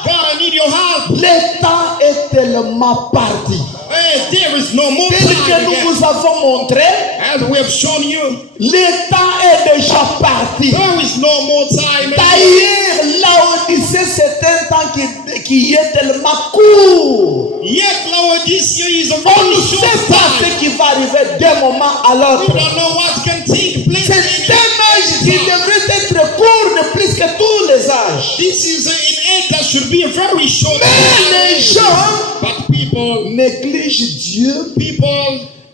God, I need your help. Le temps est tellement parti. Hey, there is no more Tel que time nous again. vous avons montré, As we have shown you, le temps est déjà parti. there is no more time. D'ailleurs, l'Odyssée, c'est un temps qui est tellement court. Yet Laodicea is a On very ne short sait pas time. ce qui va arriver d'un moment à We l'autre. don't know what can take place. C'est un âge qui devrait être court de plus que tous les âges. This is an age that should be a very short Mais les time. gens But people négligent Dieu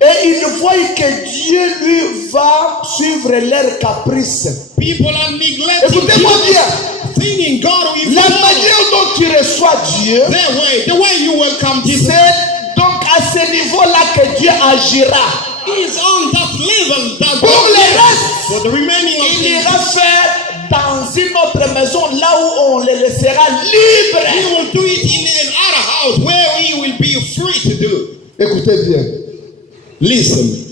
et ils voient que Dieu lui va suivre leurs caprices. are neglecting Écoutez-moi Jesus, bien. thinking God will La follow manière dont tu reçois Dieu, their way, the way you welcome Jesus. c'est donc à ce niveau-là que Dieu agira. He is on that level that Pour le reste, for the remaining of il things, ira faire dans une autre maison là où on le laissera libre. he will do it in another house where he will be free to do. Écoutez bien. Listen.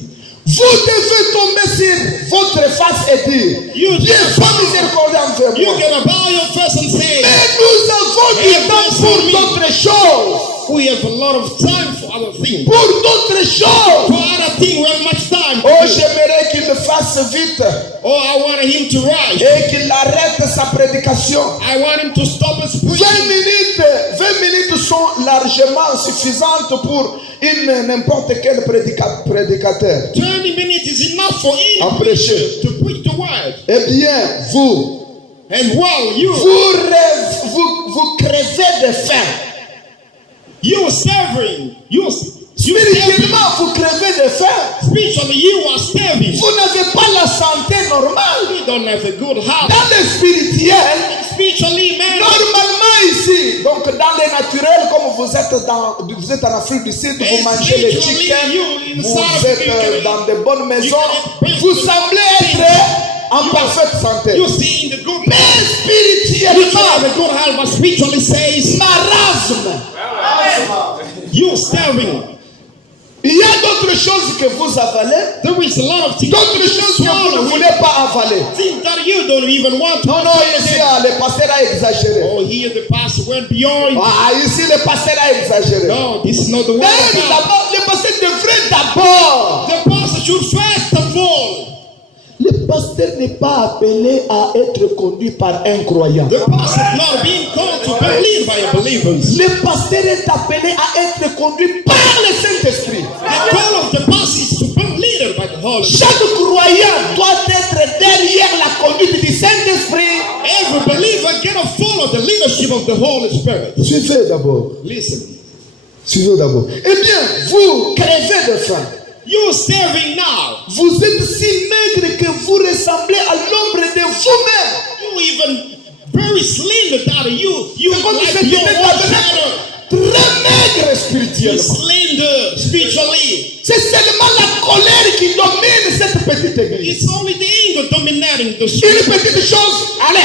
Vous devez tomber sur votre face et dire, You Dieu, sois miséricordieux envers You moi. can bow your face and say, Mais nous avons du temps pour d'autres choses. we have a lot of time for other things. Pour d'autres choses. For other things, we have much time. Oh, j'aimerais qu'il le fasse vite Oh, I want him to rise. et qu'il arrête sa prédication. I want him to stop his 20 preaching. minutes sont largement suffisantes pour n'importe quel prédicateur. 20 minutes is enough for À any prêcher. preacher to preach the word. Eh bien, vous And while you crevez de faim. are serving, Spirituellement, vous crevez de faim. spiritually you are starving. Vous n'avez pas la santé normale. You don't have a good heart. Dans le spirituel, Spiritually, man, normalement ici, donc dans le naturel, comme vous êtes en Afrique du Sud, vous mangez le chicken, vous êtes dans de bonnes maisons, vous semblez être en parfaite santé. you see in the good Mais you have spirituellement, a good heart, but spiritually says marasme. you're starving. Il y a d'autres choses que vous avalez, There is a lot of things d'autres choses que vous ne voulez pas avaler. things that you don't even want to Non, non, ici, le pasteur a exagéré. Oh, here the pastor went beyond. Ah, ici, le pasteur a exagéré. No, this is not the word of God. D'abord, le pasteur devrait d'abord. The pastor should first of all. Le pasteur n'est pas appelé à être conduit par un croyant. The pastor is not being called to believe by believers. Le pasteur est appelé à être conduit par le Saint-Esprit. The call of the pastor is to be led by the Holy Spirit. Chaque croyant doit être derrière la conduite du Saint-Esprit. Every believer cannot follow the leadership of the Holy Spirit. Suivez d'abord. Listen, Suivez d'abord. Eh bien, vous crevez de faim. you're serving now. Vous êtes si maigre que vous ressemblez à l'ombre de vous-même. You even very slender that you C'est comme like si your c'était own shadow. très maigre You're spirituellement. slender spiritually. C'est seulement la colère qui domine cette petite église. It's only the anger dominating the Une spirit. petite chose, allez.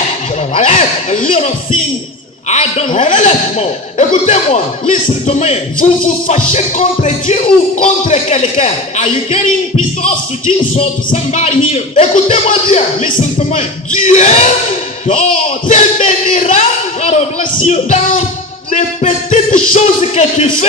A little thing I don't want Allez. more. Écoutez-moi. Listen to me. Vous vous fâchez contre Dieu ou contre quelqu'un. Are you getting pissed off to Jesus or to somebody here? Écoutez-moi bien. Listen to me. Dieu God, te bénira God will bless you. dans les petites choses que tu fais.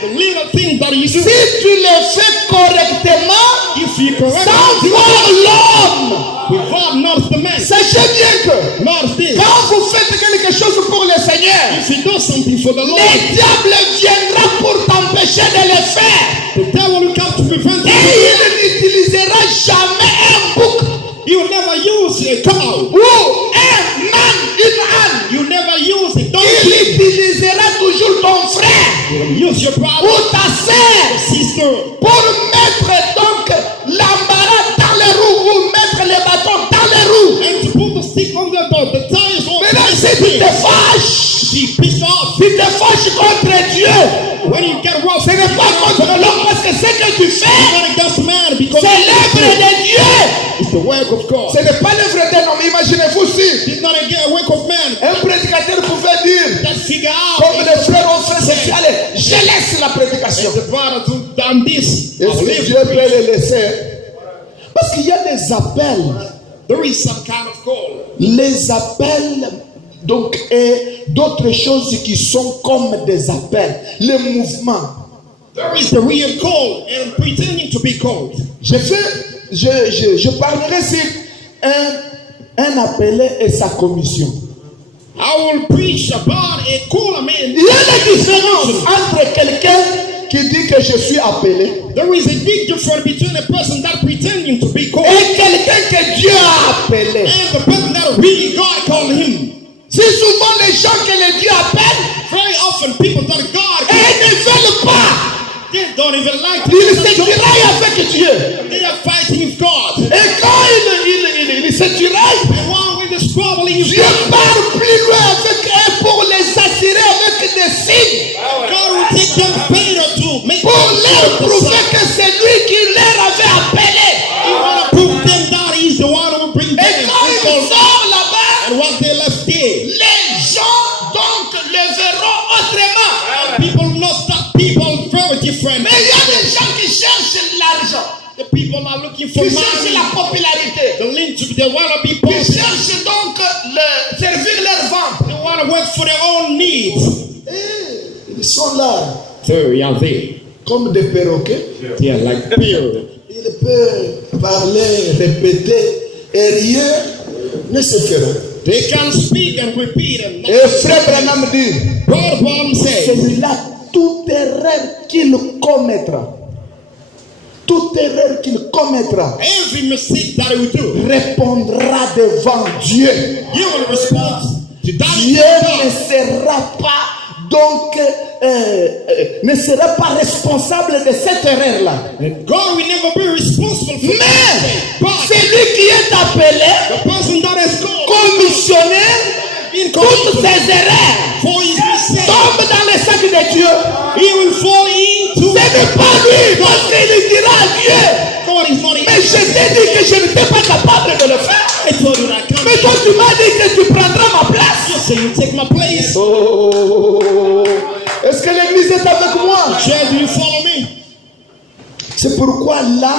The little thing that you do, Si tu les fais correctement, if you correct sans it, voir l'homme. without not the man, Sachez bien que not this. quand vous faites quelque chose pour le Seigneur, If you do something for the Lord, le diable viendra pour t'empêcher de le faire. the devil will come to prevent Et you. il n'utilisera jamais un bouc He will never use a cow. ou un âne, une âne. You never use a Il donkey. utilisera toujours ton frère Use your brother, ou ta sœur sister, pour mettre donc l'embarras dans les roues ou mettre les bâtons dans les roues. and to put the stick on the tires on Maintenant, si tu te fâches, Be pissed off. tu te fâches contre Dieu. When you get rough, Ce n'est pas contre l'homme parce que ce que tu fais, you're not against man because c'est l'œuvre de Dieu. it's the work of God. Ce n'est pas l'œuvre d'un homme. Imaginez-vous si It's not a work of man. un prédicateur pouvait dire, Just figure out. comme les frères ont fait, c'est allez, je laisse la prédication. The brother to done this. I'll Est-ce que leave Dieu the peut preach. les laisser? Parce qu'il y a des appels. There is some kind of call. Les appels, donc, et d'autres choses qui sont comme des appels. Les mouvements. There is the real call and pretending to be called. Je parlerai sur un appelé et sa commission. I will preach about a call man. Il y a la différence entre quelqu'un qui dit que je suis appelé There is a big difference between a person that pretending to be called et quelqu'un que Dieu a appelé. and the person that really God called him. C'est souvent les gens que le Dieu appelle Very often people that God et ils ne veulent pas. they don't even like to Ils se tiraillent avec Dieu. They are fighting with God. Et quand ils se tiraillent, And one with the squabbling with Dieu God. part plus loin avec eux pour les attirer avec des signes. God will take them better to make Pour leur them prouver que different. Mais il y a des gens qui cherchent l'argent, The people are looking for qui cherchent money. la popularité, The link to they want to be qui popular. cherchent donc servir leur ventre. They want to work for their own needs. Ils sont là There, yeah, there. comme des perroquets. Yeah, like period. Il peut parler, répéter et rien ne se fera. They can speak and repeat and Et Frère Branham dit, God Paul says, celui-là, toute erreur qu'il commettra, toute erreur qu'il commettra, every mistake that he will do, répondra devant Dieu. you will respond to that. Dieu ne sera pas donc ne sera pas responsable de cette erreur-là. And God will never be responsible for Mais that. But celui qui est appelé, the person that is called commissionné, in toutes ses erreurs for his mistake, tombent dans le sac de Dieu. he will fall into. Ce n'est pas lui, parce qu'il dira à Dieu, God is not in. mais je t'ai dit que je n'étais pas capable de le faire. I told you that. Mais toi tu m'as dit que tu prendras ma place. You say you take my place. Oh, est-ce que l'église est avec moi? Church, do you follow me? C'est pourquoi là,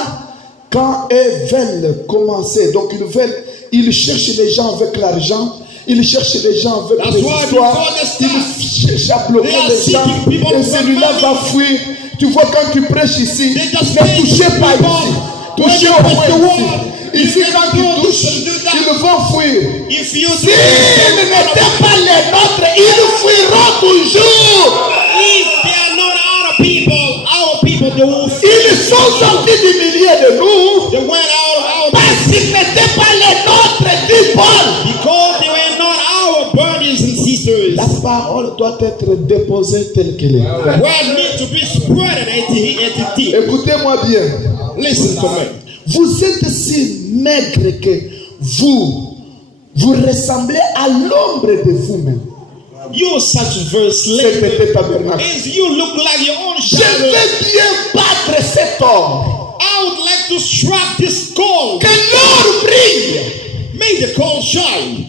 quand eux veulent commencer, donc ils cherchent les gens avec l'argent, ils cherchent les gens avec That's les why histoires, before they start, ils cherchent à bloquer they are les gens, seeking people et for celui-là money. va fuir. Tu vois quand tu prêches ici, They just ne touchez pas people. ici, When touchez you au press moins the ici. wall, Ici you quand can tu do this touches, and do that. ils vont fuir. If you S'ils do n'étaient pas les nôtres, ils fuiront toujours. if they are not our people, they will Ils sont sortis du milieu de nous. They went out of our Parce qu'ils n'étaient pas les nôtres, dit Paul. because they were not our brothers and sisters. La parole doit être déposée telle qu'elle est. The word needs to be spread at it. Écoutez-moi bien. Listen to me. Vous êtes si maigre que vous ressemblez à l'ombre de vous-même. You are such a very Cet slave. été tabernacle. As you look like your own Je shadow. vais bien battre cet homme. I would like to strike this coal. Que l'or brille. Make the coal shine.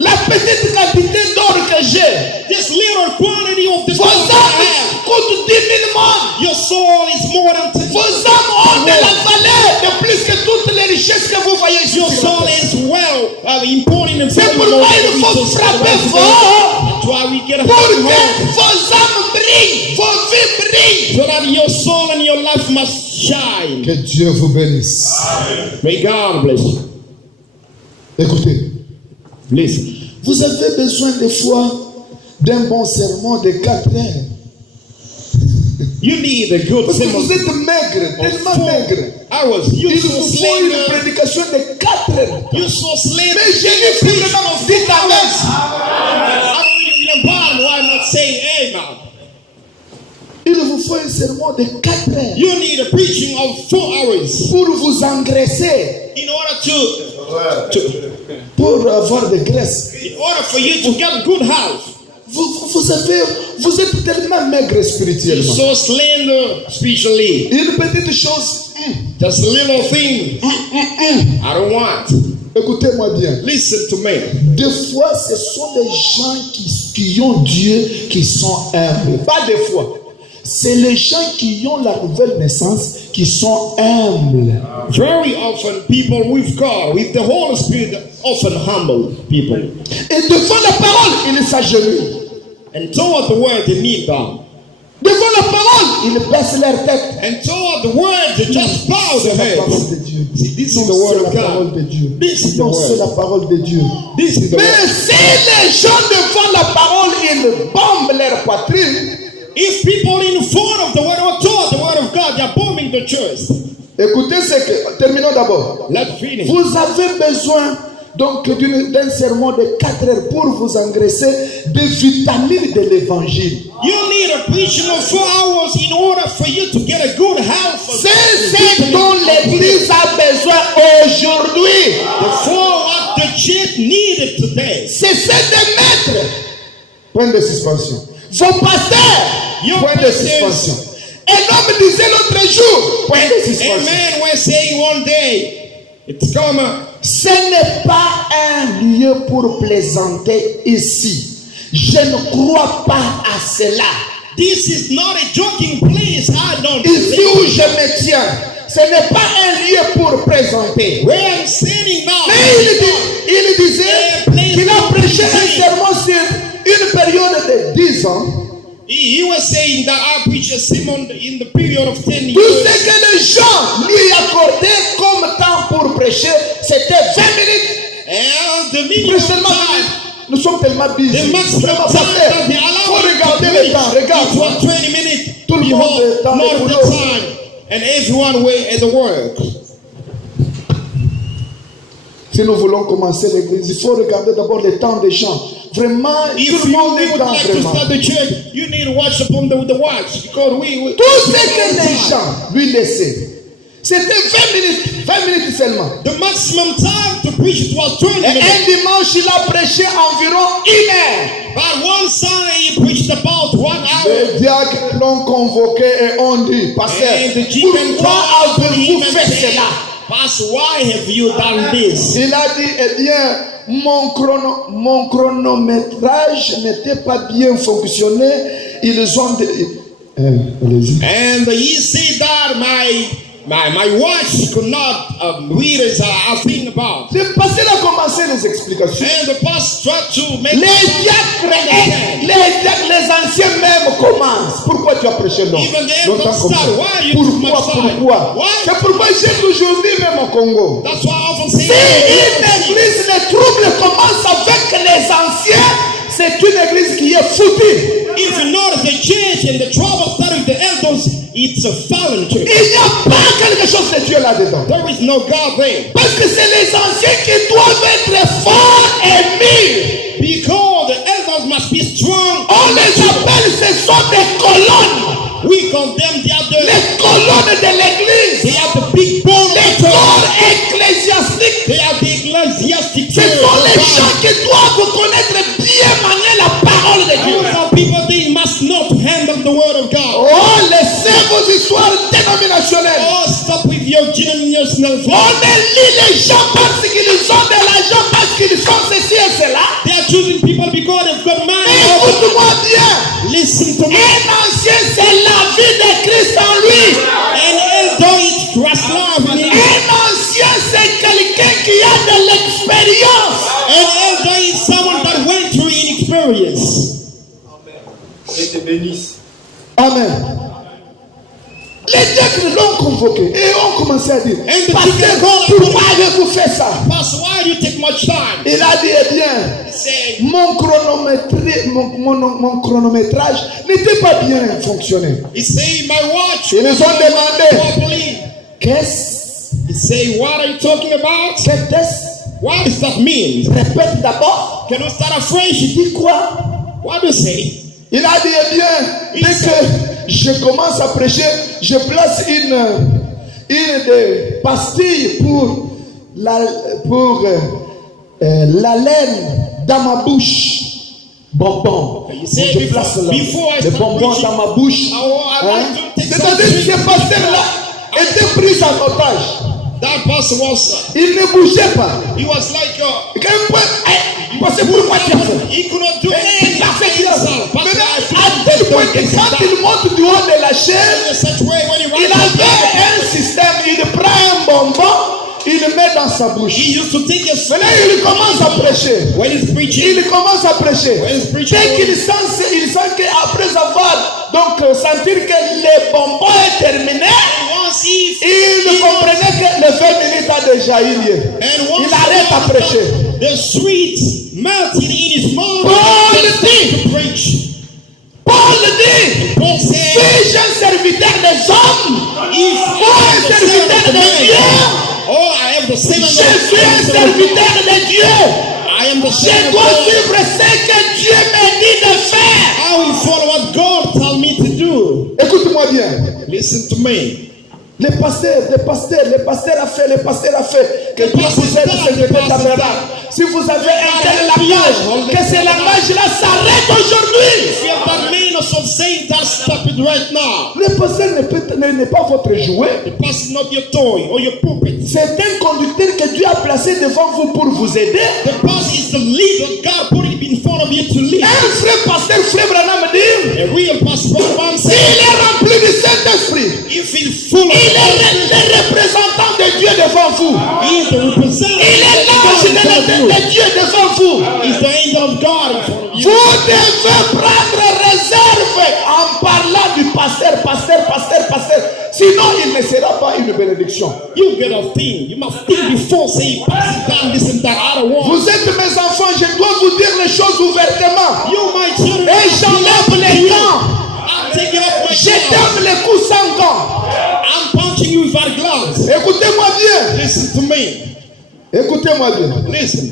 La petite quantité d'or que j'ai. This little quantity of the Vos gold that I âmes have. coûtent 10 000 mondes. Your soul is more than 10. Vos âmes ont de la valeur de plus que toutes les richesses que vous voyez ici. Your soul is important and C'est pourquoi il faut frapper fort That's why we get a pour fucking que home. vos âmes brillent, vos vies brillent. So that your soul and your life must shine. Que Dieu vous bénisse. May God bless you. Écoutez, Listen. vous avez besoin des fois d'un bon sermon de 4 heures. You need a good Parce que sermon. vous êtes maigre, tellement 4 maigre. hours. You Il so vous faut une slender. prédication de 4 heures. You so slender. Mais j'ai dit simplement, dites Amen. I don't really in the bottom. Why not say amen? Il vous faut un sermon de 4 heures You need a preaching of 4 hours pour vous engraisser, in order to pour avoir de graisse. in order for you to get a good house. Vous êtes tellement maigre You're spirituellement. so slender spiritually. Une petite chose, Just a little thing. I don't want. écoutez-moi bien. Listen to me. Des fois, ce sont les gens qui ont Dieu qui sont humbles. Pas des fois. C'est les gens qui ont la nouvelle naissance qui sont humbles. Very often, people with God, with the Holy Spirit, often humble people. Et devant la parole, ils s'agenouillent. And toward the word, they kneel down. Devant la parole, ils baissent leur tête. And toward the word, they just bow C'est their la parole heads. de Dieu. See, this is Non, the word c'est of la parole de God. Dieu. This is the Non, c'est la word. parole de Dieu. This is the Mais word. si les gens devant la parole, ils bombent leur poitrine, If people in front of the word or toward the word of God, they are bombing the church. écoutez ce que... Terminons d'abord. Let's finish. Vous avez besoin donc d'un sermon de 4 heures pour vous engraisser des vitamines de l'évangile. You need a preaching of 4 hours in order for you to get a good health. C'est ce dont l'église a besoin aujourd'hui. For what the church needed today. C'est ce de mettre. Point de suspension. Vos pasteurs. Your Point de pastors. suspension. Un homme disait l'autre jour. Point de A suspension. man will say one day, it's coming. Ce n'est pas un lieu pour plaisanter ici. Je ne crois pas à cela. This is not a joking place. I don't me tiens, ce n'est pas un lieu pour présenter. Where I'm standing now, Mais il disait qu'il a prêché un sermon sur une période de 10 ans. he was saying that I preached a sermon in the period of 10 Tout years. ce que les gens lui accordaient comme temps pour prêcher, c'était 20 minutes. And the minimum Prêche seulement 20 time, minutes. Nous sommes tellement busy. the maximum Vraiment, time pasteur, that they faut allow me to regarder preach, le temps. it Regarde. was 20 minutes. Tout le monde Behold, est dans le not boulot. the time. And everyone were at the work. Si nous voulons commencer l'église, il faut regarder d'abord le temps des gens. Vraiment, If tout le you monde est would dans like to vraiment. start the church, you need to watch upon the watch, because we Tout ce que les gens lui laissaient, c'était 20 minutes seulement. the maximum time to preach it was 20 Et minutes. un dimanche, il a prêché environ 1 heure. But one Sunday he preached about 1 hour. Les diacres l'ont convoqué et ont dit, pasteur, And the deacon pourquoi called avez-vous him and fait said, cela? Pastor, why have you done this? Il a dit, eh bien, mon chronométrage n'était pas bien fonctionné. Ils ont... allez-y. And he said that my watch could not read as I think about. Le pasteur a commencé les explications. And the pastor tried to make Les diacres, les anciens même commencent. Pourquoi tu as prêché longtemps? Even the Longtemps elders comme ça. start. Why you took much time? Pourquoi? Why? C'est pourquoi j'ai toujours dit même au Congo. That's why I often say, Si une église, le trouble commence avec les anciens, c'est une église qui est foutue. if you notice the church and the trouble started with the elders, it's a fallen church. Il n'y a pas quelque chose de Dieu là-dedans. There is no God there. Parce que c'est les anciens qui doivent être forts et mûrs. Because the elders must be strong. On les appelle, ce sont des colonnes. We condemn the other. Les colonnes de l'église. They are the big bone of Les the church. corps ecclésiastiques. They are the ecclesiastic Ce church. sont les gens qui doivent connaître bien manier la parole de Dieu. Those are people, they must not handle the word of God. Oh, laissez vos histoires dénominationnelles. Oh, stop with your generational On élit les gens parce qu'ils ont de l'argent, parce qu'ils sont ceci et cela. They are choosing people because they've got money. Mais écoute-moi bien. Listen to me. Un ancien, c'est la vie de Christ en lui. An elder is Christ's love in him. Un ancien, c'est quelqu'un qui a de l'expérience. An elder is someone that went through an experience. Amen. Les diacres l'ont convoqué et ont commencé à dire, And the pasteur, deacon called him. pourquoi avez-vous fait ça? Pastor, why do you take much time? Il a dit, eh bien, He said, mon chronométrage n'était pas bien fonctionné. he said, my watch Ils nous ont demandé, properly. qu'est-ce He said, what are you talking about? qu'est-ce? What does that mean? Répète d'abord. Can we start afresh? Dis quoi? What do you say? Il a dit, eh bien, dès que je commence à prêcher, je place une des pastilles pour la laine dans ma bouche. Bonbon. You say Je place before I le start bonbon preaching, dans ma bouche. I like to take C'est-à-dire que ce pasteur-là était pris en otage. that pastor was, Il ne bougeait pas. he was like, Parce que pourquoi tu as fait? he could not do Il anything a fait by ça. himself. Pastor, I À tel point que quand il monte du haut de la chaise, in such way when he il rises up, avait un système. Il prend un bonbon, il le met dans sa bouche. he used to take a Maintenant, il commence à prêcher. when he's preaching. Il commence à prêcher. When he's preaching, Dès qu'il sent qu'après avoir sentir que le bonbon est terminé, once he il comprenait que le 20 minutes a déjà eu lieu. and once Il arrête à prêcher. the sweet melted in his mouth, Paul he dit. started to preach. Paul dit, Paul said, suis-je un serviteur des hommes if ou un serviteur de Dieu? oh, I am the servant Je suis un serviteur de Dieu. I am the Je servant dois of God. suivre ce que Dieu me dit de faire. I will follow what God told me to do. Écoute-moi bien. Listen to me. Le pasteur a fait. Que Dieu vous aide, Seigneur tabernacle. Si vous avez un tel langage, que ce langage-là s'arrête aujourd'hui. If you have that mean of saying that, stop it right now. Le pasteur n'est pas votre jouet. The pastor is not your toy or your puppet. C'est un conducteur que Dieu a placé devant vous pour vous aider. The pastor is the leader God put it in front of you to lead. Un vrai pasteur, frère Branham dit, A real pastor, one s'il said, est rempli du Saint Saint-Esprit, if he's full of il est le représentant de Dieu devant vous. he is the representative Il est l'ange de Dieu devant vous. He's the angel of God in front of you. Vous devez prendre réserve en parlant du pasteur, pasteur. Sinon, il ne sera pas une bénédiction. You get a thing. You must think before saying pass it down, this and that. I don't want. Vous êtes mes enfants, je dois vous dire les choses ouvertement. You, my children. Et j'enlève les gants. I'm taking off my Je gloves. donne les coups sans gants. I'm punching you without gloves. Écoutez-moi bien. Listen to me. Écoutez-moi bien. Listen.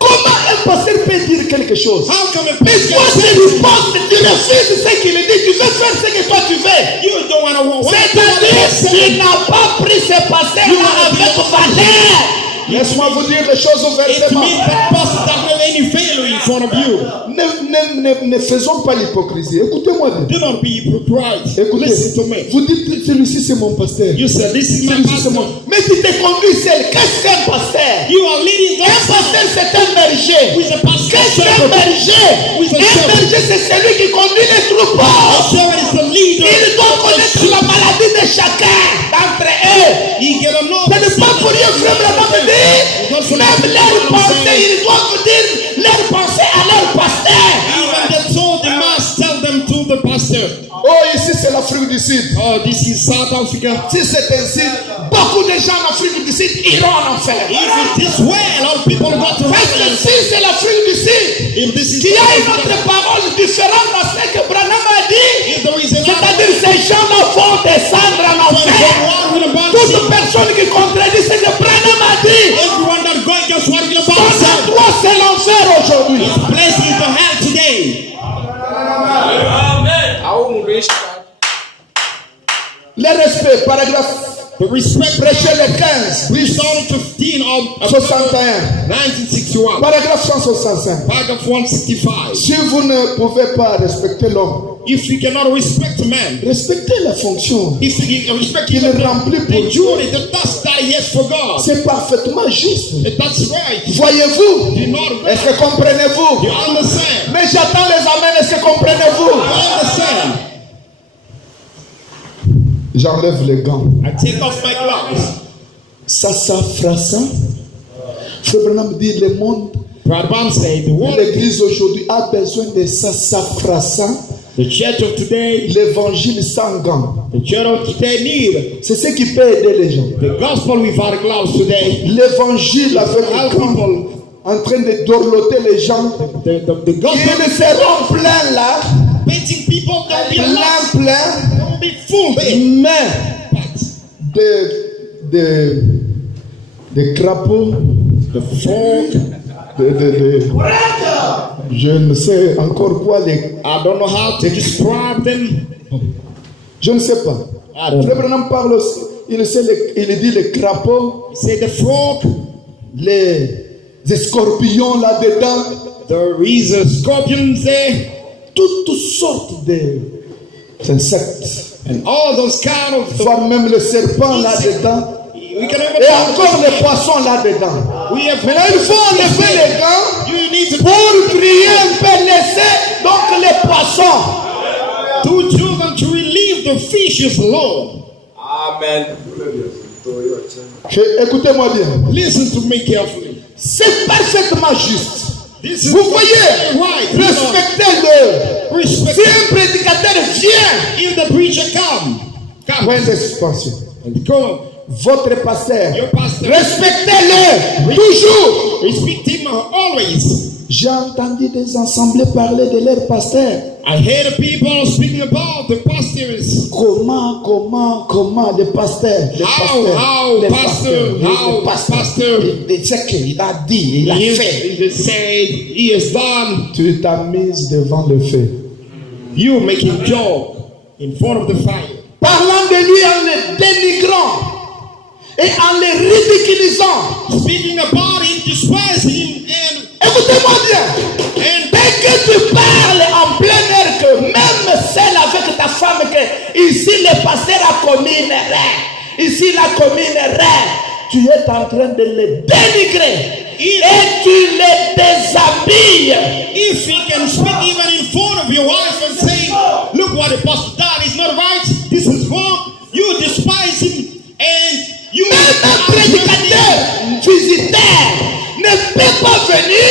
Comment un pasteur peut dire quelque chose? How come a Mais pastor toi, can tu ripostes, tu refuses ce qu'il dit. Tu veux faire ce que toi tu veux. you don't want to walk? C'est-à-dire, tu n'as pas pris ce pasteur-là avec valeur. Laisse-moi vous dire les choses It ouvertement. means that pastor doesn't have any failure in front of you. Ne faisons pas l'hypocrisie. Écoutez-moi bien. Do not be hypocrite. Écoutez, Listen to me. vous dites, celui-ci c'est mon pasteur. You said this is my Celui-ci c'est mon. pastor. Mais tu te conduis seul. Qu'est-ce qu'un pasteur? You are leading Un God. pasteur c'est un berger. Who is a pastor? Qu'est-ce qu'un berger? Un berger c'est celui qui conduit les troupeaux. A shepherd is the leader. Il doit connaître la maladie de chacun d'entre eux. He get a know. Ce n'est pas pour rien, frère Branham me dit, même leurs pensées, ils doivent vous dire leurs pensées à leur pasteur. Even the told the must tell them to the pastor. Oh, ici c'est l'Afrique du Sud. Oh, this is South Africa. Si c'est ainsi, beaucoup de gens en Afrique du Sud iront en enfer. If it's this way, a lot of people go to Parce que heaven. si c'est l'Afrique du Sud, If this is qui a une South autre Africa, parole différente à ce que Branham a dit, if there is another c'est-à-dire ces gens-là vont descendre en enfer. one with a bad Toute seed, personne qui contredit ce que Branham a dit, everyone that going just what the ton Bible said. endroit c'est l'enfer aujourd'hui. His place is the hell today. Le respect, paragraphe, The respect prêchez le 15, Psalm 15 of 61, 1961. paragraphe 165. Paragraph 165. Si vous ne pouvez pas respecter l'homme, If you cannot respect a man, respectez la fonction if you respect qu'il even remplit the pour Dieu. duty, the task that he has for God, C'est parfaitement juste. that's right. Voyez-vous? You know Est-ce que comprenez-vous? You understand? Mais j'attends les amens, est-ce que comprenez-vous? You understand? J'enlève les gants. I take off my gloves. Ça, frassa. Frère Branham dit le monde, Prabhupada said the world, l'église aujourd'hui a besoin de ça, frassa. the church of today, L'évangile sans gants. the church of today need C'est ce qui peut aider les gens. the gospel without gloves today. L'évangile avec Help les gants people. en train de dorloter les gens. The gospel Ils seront pleins là, painting people don't be lost, plein, don't be fooled. mais des crapauds, The folk, je ne sais encore quoi, I don't know how to describe them. je ne sais pas. I don't Frère know. Branham parle aussi, il dit les crapauds, Say the folk, les scorpions là-dedans, there is a scorpions there, toutes sortes d'insectes, and all those kind of. voire même le serpent là-dedans, We can even et encore les poissons là-dedans. We have. Maintenant, il faut enlever les gants You need to pour prier un peu, laisser donc les poissons. do children to relieve the fishes, Lord. Écoutez-moi bien. Listen to me carefully. C'est parfaitement juste. This is Vous voyez, right. respectez-le. Respect. Si un prédicateur vient, If the preacher come point de suspension. and come, Votre pasteur, your pastor, respectez-le toujours. respect him always. J'ai entendu des assemblées parler de leur pasteur. I hear the people speaking about the pastors. Comment le pasteur, ce qu'il a dit, il a fait. He said, he has done. Tu t'as mis devant le feu. You making joke in front of the fire. Parlant de lui en le dénigrant et en le ridiculisant. Speaking about him, despising him, and Écoutez-moi bien. Dès que tu parles en plein air que même celle avec ta femme que ici le pasteur a commis une erreur, ici il a commis une erreur, tu es en train de le dénigrer et tu le déshabilles. if he can speak even in front of your wife and say, look what the pastor done is not right, person and you Même un prédicateur visiteur ne peut pas venir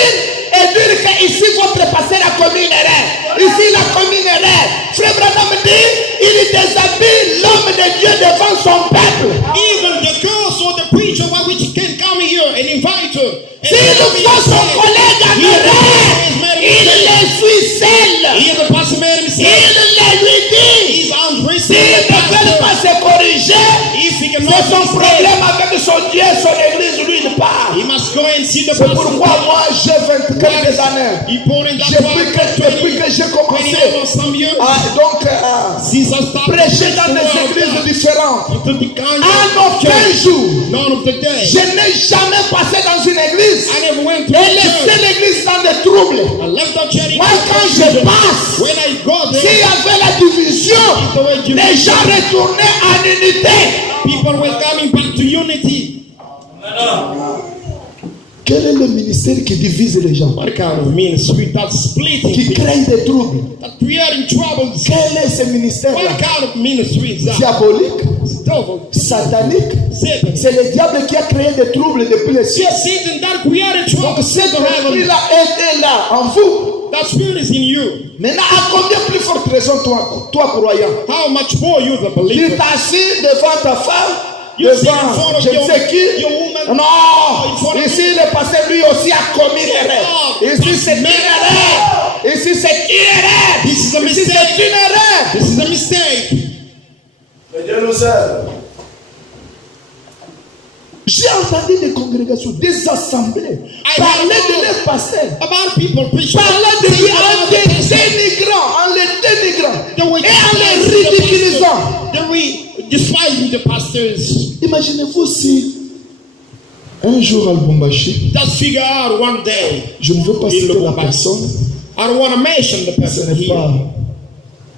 et dire que ici votre pasteur a commis une erreur. Ici la commune est raide. Frère Branham dit, il déshabille l'homme de Dieu devant son peuple. Even the girls or the preacher which can come here and invite her. S'il voit son collègue en erreur, il le suit seul. He is the pastor man Il himself. le lui dit. He's undressed. S'il ne veut pas se corriger, If he cannot c'est son be problème avec son Dieu, son église, lui il part. he must go and see the C'est pastor. pourquoi moi j'ai 20 quelques années. Important that Depuis que j'ai commencé some years à since I started prêcher dans des églises différentes, into the country. en aucun jour, None of the day. je n'ai jamais passé dans une église I never went to et a laissé church. l'église dans des troubles. I left the church. Moi, quand je passe, When I go s'il there, y avait la division, les gens retournaient en unité. people were coming back to unity. Quel est le ministère qui divise les gens, What kind of ministry that's splitting qui people, crée des troubles? that's creating troubles? Quel est ce ministère-là? What kind of ministry is that? Diabolique, It's devil, satanique. Satan. C'est le diable qui a créé des troubles depuis les siècles. It's Satan that created trouble. Donc cet Satan heaven. esprit-là est là en vous. That spirit is in you. Maintenant, à combien plus forte raison toi croyant? How much more you the Tu believer? t'assis devant ta femme, You sit in devant front of je ne your- sais qui. your woman. Non, In front of ici le pasteur lui aussi a commis l'erreur. Ici c'est une erreur. Ici c'est une erreur. This is a Ici mistake. c'est une erreur. This is a mistake. J'ai entendu des congrégations, des assemblées parler de leur pasteur. About people preaching. Parler de lui en about les the pastor. dénigrant, en les dénigrant They were et en les despising the ridiculisant. pastor. They were despising the pastors. Imaginez-vous si un jour à Lubumbashi, Just figure out one day. je ne veux pas citer la personne, I don't want to mention the ce person n'est here. pas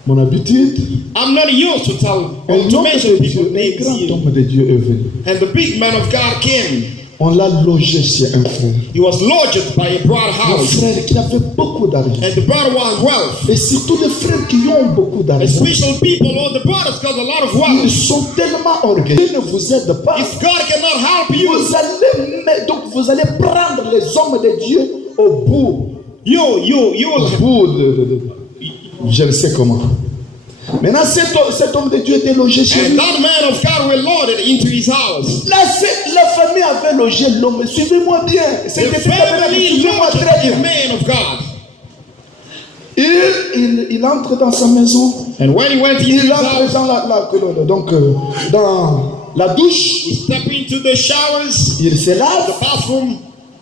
mon habitude, I'm not used to tell un or to homme mention de people's Dieu, un names grand here. homme de Dieu est venu. And the big man of God came. On l'a logé chez un frère. He was lodged by a broad Un house. frère qui avait beaucoup d'argent. And the brother was wealth. Et surtout les frères qui ont beaucoup d'argent. Especially people or the brothers got a lot of Ils wealth. sont tellement orgueilleux. Ils ne vous aident pas. If God cannot help you, Donc vous allez prendre les hommes de Dieu au bout. you will Au bout je ne sais comment. Maintenant, cet homme de Dieu était logé chez and lui. that man of God will loaded into his house. La famille avait logé l'homme. Suivez-moi bien. The C'était family suivez-moi lodged très the bien. man of God. Il entre dans sa maison. And when he went into Il his entre house, dans la douche. he stepped into the showers, Il se the lave. bathroom.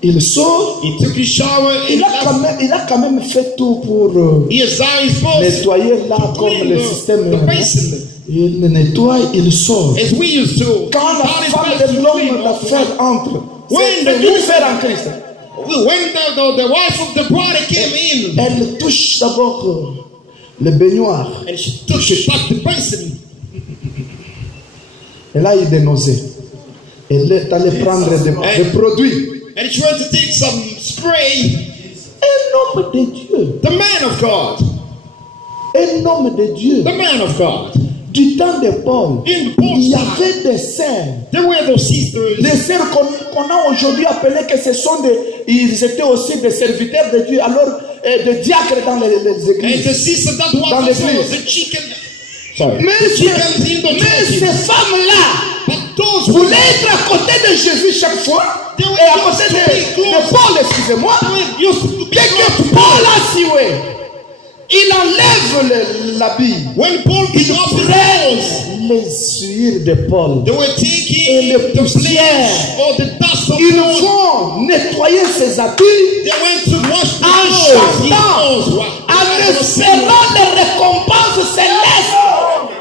Il sort. He took his shower and Il a quand même fait tout pour he has done his best nettoyer là to comme clean le système. the basin. Il le nettoie, il sort. As we used to. Quand la God is femme best de to l'homme clean d'affaires entre, When c'est the une faire en Christ. When the wife of the brother came in Elle touche d'abord le baignoire. and she touched the basin, Et là, il dénosait. Elle est allée prendre des produits. and she tried to take some spray. Un homme de Dieu. The man of God, Un homme de Dieu. the man of God. Du temps de Paul, In il y Paul's time, avait des sœurs. there were those sisters. Les sœurs qu'on a aujourd'hui appelées que ce sont ils étaient aussi des serviteurs de Dieu, alors des diacres dans les And the églises. sister that Dans was l'église. also the chicken. Sorry. Mais, The chickens in the mais ces churches. femmes-là But those voulaient être à côté de Jésus chaque fois They were et à côté used to be close. de Paul, excusez-moi. were used to be Bien close. que Paul a sioué, il enlève l'habit. When Paul picked up his clothes, Les suirs de Paul. they were Et taking le the poussière. flesh or the dust of Ils Paul. vont nettoyer ses habits They went to wash the en clothes. His chantant, clothes, en espérant les récompenses célestes.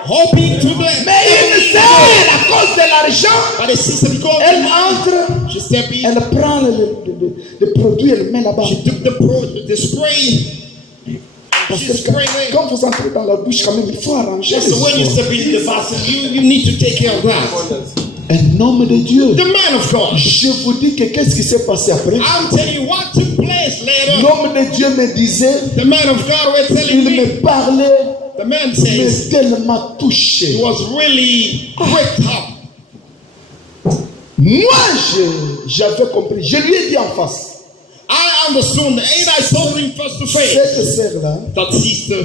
hoping to them. Mais une sœur, à cause de l'argent, But the sister, because elle entre, she stepped in, elle prend le produit, elle met là-bas. she took the spray. Parce She que sprayed it. quand vous entrez dans la douche, quand même, il faut arranger. So when you step into the bathroom, you need to take care of that. Un homme de Dieu. The man of God. Je vous dis que qu'est-ce qui s'est passé après? I'm telling you what took place later. L'homme de Dieu me disait, The man of God were telling il me me. parlait, The man mais says tellement he touché. was really whipped up. Moi, j'avais compris. Je lui ai dit en face. I understood, and I told him face to face. Cette sœur-là That sister,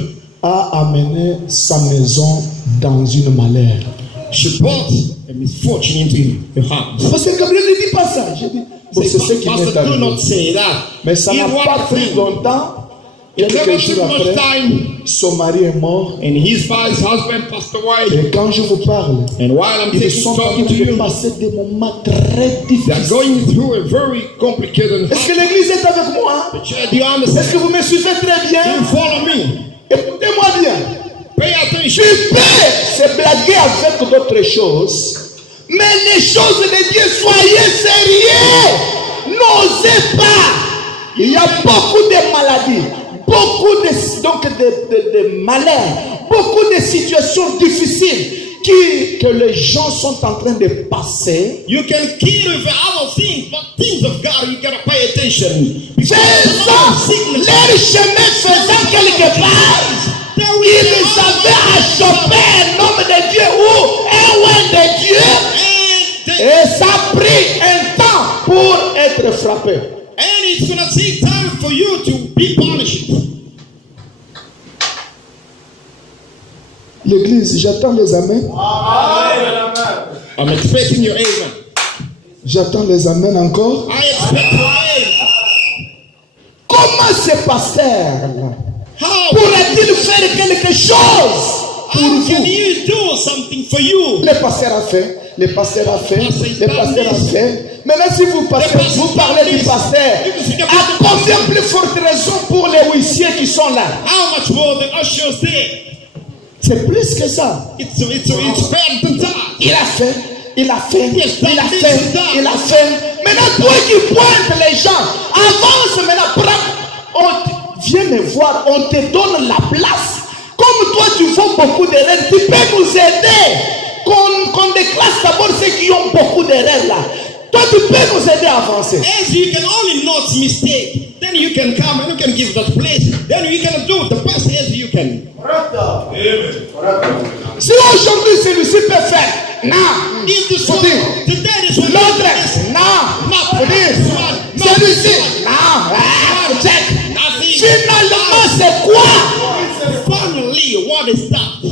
a amené sa maison dans une malheur. she brought a misfortune into her house. Parce que Gabriel ne dit pas ça. J'ai dit, bon, c'est ce qui m'est Pastor, do arrivé. not say that. Mais ça n'a In one pas pris thing, longtemps. it Quelques never jours took much après, time, son mari est mort. and his husband passed away. Et quand je vous parle, And while I'm ils sont en train talking to de you, passer des moments très they are difficiles. going through a very complicated Est-ce que l'église est avec moi? Do you Est-ce understand? que vous me suivez très You bien? follow me. Écoutez-moi bien. Pay attention. Tu peux se blaguer avec d'autres choses, mais les choses de Dieu, soyez sérieux. N'osez pas. Il y a beaucoup de maladies, beaucoup de malheurs, beaucoup de situations difficiles que les gens sont en train de passer. You can kill with other things, but things of God, you gotta pay attention. Faisant leur chemin, faisant quelque part, ils avaient à choper un homme de Dieu ou un oin de Dieu, et ça a pris un temps pour être frappé. And it's gonna take time for you to be punished. L'église, j'attends les amens. I'm expecting your amen. J'attends les amens encore. I expect your amen. Comment ce pasteur How pourrait-il faire quelque chose pour can vous? you do something for you? Le pasteur a fait, le pasteur a fait, le pasteur a fait. Maintenant, si vous parlez du pasteur, à combien plus forte raison pour les huissiers qui sont là? How much more the ushers did? C'est plus que ça. It's better than that. Il a fait, il a fait, il a fait, il a fait. Maintenant, toi qui pointes les gens, avance maintenant, prends, viens me voir, on te donne la place. Comme toi, tu fais beaucoup d'erreurs, tu peux nous aider. Qu'on déclasse d'abord ceux qui ont beaucoup d'erreurs là. Toi, tu peux nous aider à avancer. As you can only note mistake, then you can come and you can give that place. Then you can do the best as you can. Si aujourd'hui celui-ci peut faire, non. If this Faut one, dire. today is one. L'autre, non. Not Faut dire. this one. Not Celui-ci, this one. non. Check. Nothing. Finalement, c'est quoi? Finally, what is that?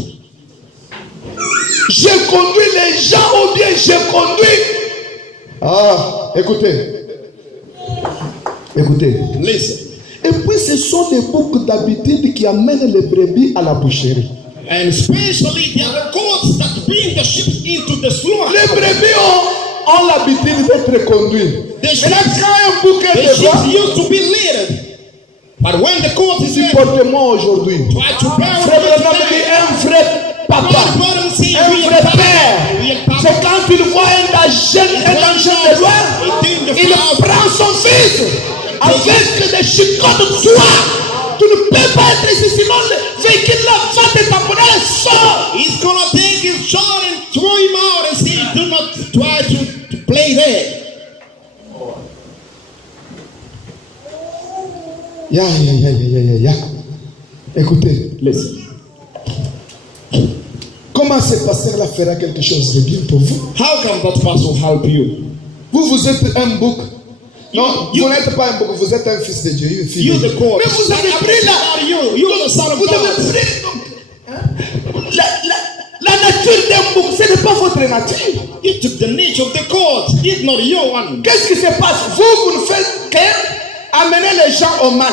Je conduis les gens ou bien je conduis. Ah, écoutez. Écoutez. Listen. Et puis ce sont des boucles d'habitude qui amènent les brebis à la boucherie. And especially the other goats that bring the sheep into the slaughter. Les brebis ont l'habitude d'être conduits. Maintenant, quand un bouc The est sheep devant, used to be led. But when the goat is there, supportez-moi aujourd'hui. try to bear Frère with Branham dit un vrai papa, un vrai père. C'est quand il voit un danger de loin, il prend son fils avec des chicots de toi. Tu ne peux pas être ici, sinon le véhicule là va te tamponner et sort. He's gonna take his shot and throw him out and say, do not try to play there. Ya. Écoutez, Listen. comment ce pasteur-là fera quelque chose de bien pour vous? How can that pastor help you? Vous êtes un bouc. Non, You- vous n'êtes pas un bouc, vous êtes un fils de Dieu, une fille You're de the Dieu. God. Mais vous avez pris You're the son of vous avez God. pris donc, la nature d'un bouc, ce n'est pas votre nature. You took the nature of the God. It's not your one. Qu'est-ce qui se passe? Vous ne faites qu'amener les gens au mal.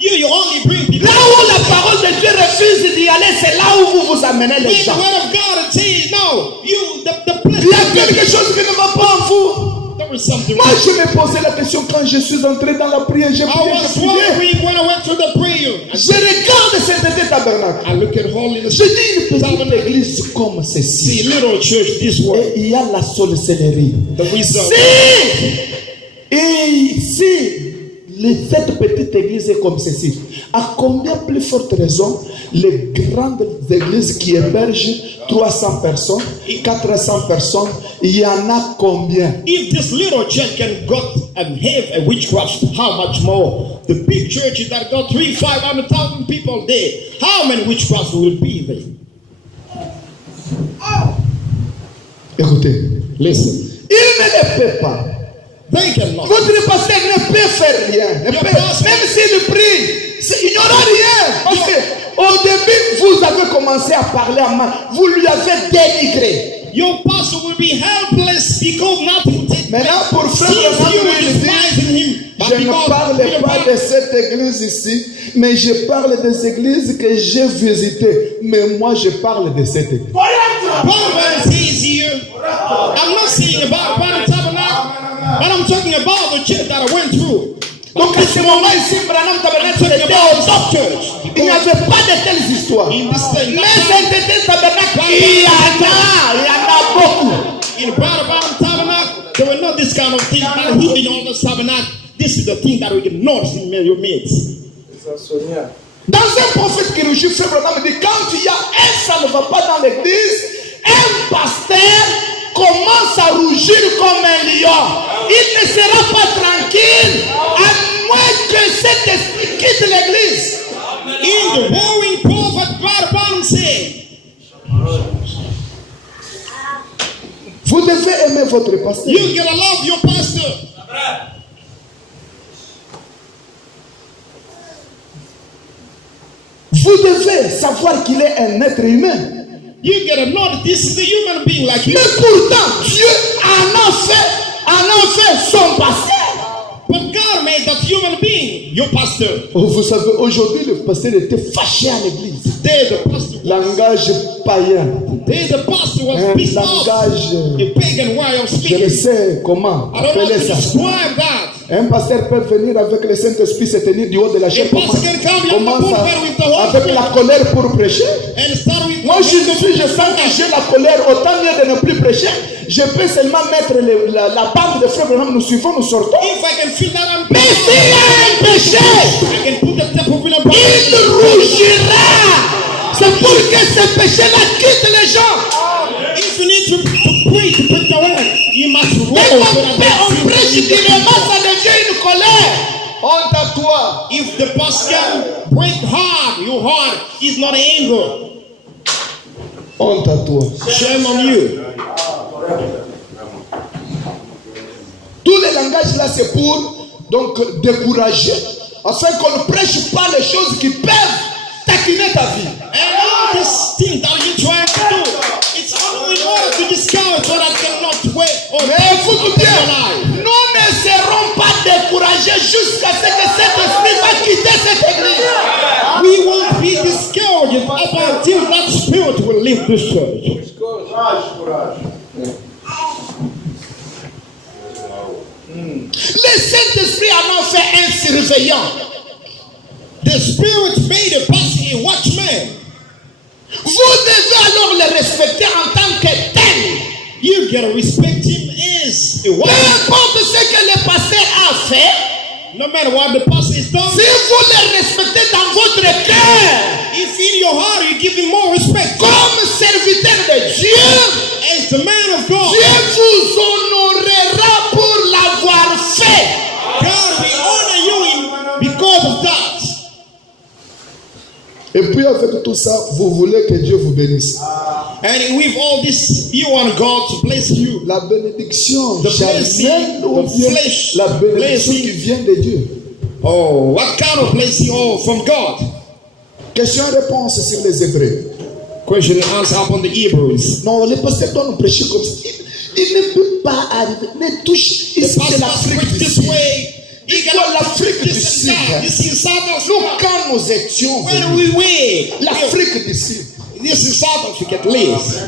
You only bring people. Là où la parole de Dieu refuse d'y aller, c'est là où vous vous amenez les Read the gens. word of God and say, no, the place. Il y a quelque chose qui ne va pas en vous. There is something Moi, wrong. je me posais la question quand je suis entré dans la prière. J'ai I prié, was j'ai prié. wondering when I went through the prayer. Je regarde cet tabernacle. I look at holiness. Je dis une petite église comme See, ceci. little church this way. Et il y a la sorcellerie. The result. Si cette petite église est comme ceci, à combien plus forte raison les grandes églises qui hébergent 300 personnes, 400 personnes, il y en a combien? If this little church can go and have a witchcraft, how much more? The big churches that got 300,000-500,000 people there, how many witchcrafts will be there? Écoutez, Listen. il ne ne peut pas. They cannot. Votre pasteur ne peut faire rien. Ne Your peut- pastor- même s'il prie, il n'y aura rien. Parce que au début, vous avez commencé à parler à mal. Vous lui avez dénigré. Your pastor will be helpless because nothing takes Maintenant, pour place. faire Since vraiment you lui will dire, despise him, but je ne because parle Peter pas de cette église ici, mais je parle des églises que j'ai visitées. Mais moi, je parle de cette église. Barnabas is here. I'm not saying about Barnabas Tabernacle, but I'm talking about the church that I went through. Donc à ce moment ici, Branham Tabernacle était au top church. Il n'y avait pas de telles histoires. In this thing, Mais Saint-Étienne Tabernacle, il y en a beaucoup. in Barnabas Tabernacle, there were not this kind of thing. But here in all the tabernacle, this is the thing that we can notice in your midst. Dans un prophète qui rugit, Frère Branham dit, quand il y a un, ça ne va pas dans l'église, un pasteur commence à rougir comme un lion. Il ne sera pas tranquille à moins que cet esprit quitte l'église. In the warring prophet, Barnabas said, Vous devez aimer votre pasteur. you gotta love your pastor. Vous devez savoir qu'il est un être humain. You gotta know that this is a human being like you. Mais pourtant, Dieu en a fait son pasteur. But God made that human being your pastor. Oh, vous savez, aujourd'hui, le pasteur était fâché à l'église. There the pastor, Langage païen. there the pastor was Un pissed off. langage, A pagan way of je ne speaking. sais comment I don't know how appeler to ça. describe that. Un pasteur peut venir avec le Saint-Esprit se tenir du haut de la chair. A pastor can come here Commence with the Holy avec la colère pour prêcher. And start with Moi, je sens que j'ai la colère, autant mieux de ne plus prêcher. Je peux seulement mettre la bande de frères Branham, nous suivons, nous sortons. If I can feel that I'm Mais s'il y a un péché, I can put the temple in a il rougira. C'est pour que ce péché-là quitte les gens. If you need to pray to put the word, you must roll Mais over quand on prêche directement, ça devient une colère. Honte à toi. If the pastor break hard, your heart is not anger. Honte à toi. Shame on you. Tous les langages là, c'est pour donc décourager, afin qu'on ne prêche pas les choses qui peuvent taquiner ta vie. And all this thing that you're trying to do, it's only in order to discourage what I cannot wait or Mais écoute your bien, life. nous ne serons pas découragés jusqu'à ce que cet esprit va quitter cette église. We won't be discouraged up until that spirit will leave this church. Le Saint-Esprit en a fait un surveillant. The spirit made a pastor a watchman. Vous devez alors le respecter en tant que tel. You gotta respect him as a Peu watchman. importe ce que le pasteur a fait, No matter what the pastor is done, si vous le respectez dans votre cœur, if in your heart you give him more respect, comme serviteur de Dieu, as the man of God, Dieu vous honorera pour l'avoir fait. God will honor you because of that. Et puis avec tout ça, vous voulez que Dieu vous bénisse. And with all this, you want God to bless you. La bénédiction The charnelle blessing, ou the bien flesh la bénédiction blessing. qui vient de Dieu. Oh, what kind of blessing? Oh, from God. Question-réponse sur les Hébreux. Question and answer upon the Hebrews. Non, les pasteurs doivent nous prêcher comme ça. Il ne peut pas arriver. Ne touche. The Ici, c'est pastor l'Afrique preach du this Sud. way. He Quoi, got l'Afrique du this Sud? and that. This is South Nous, Africa. quand nous étions When venus, we were, l'Afrique du Sud, this is South Africa at least.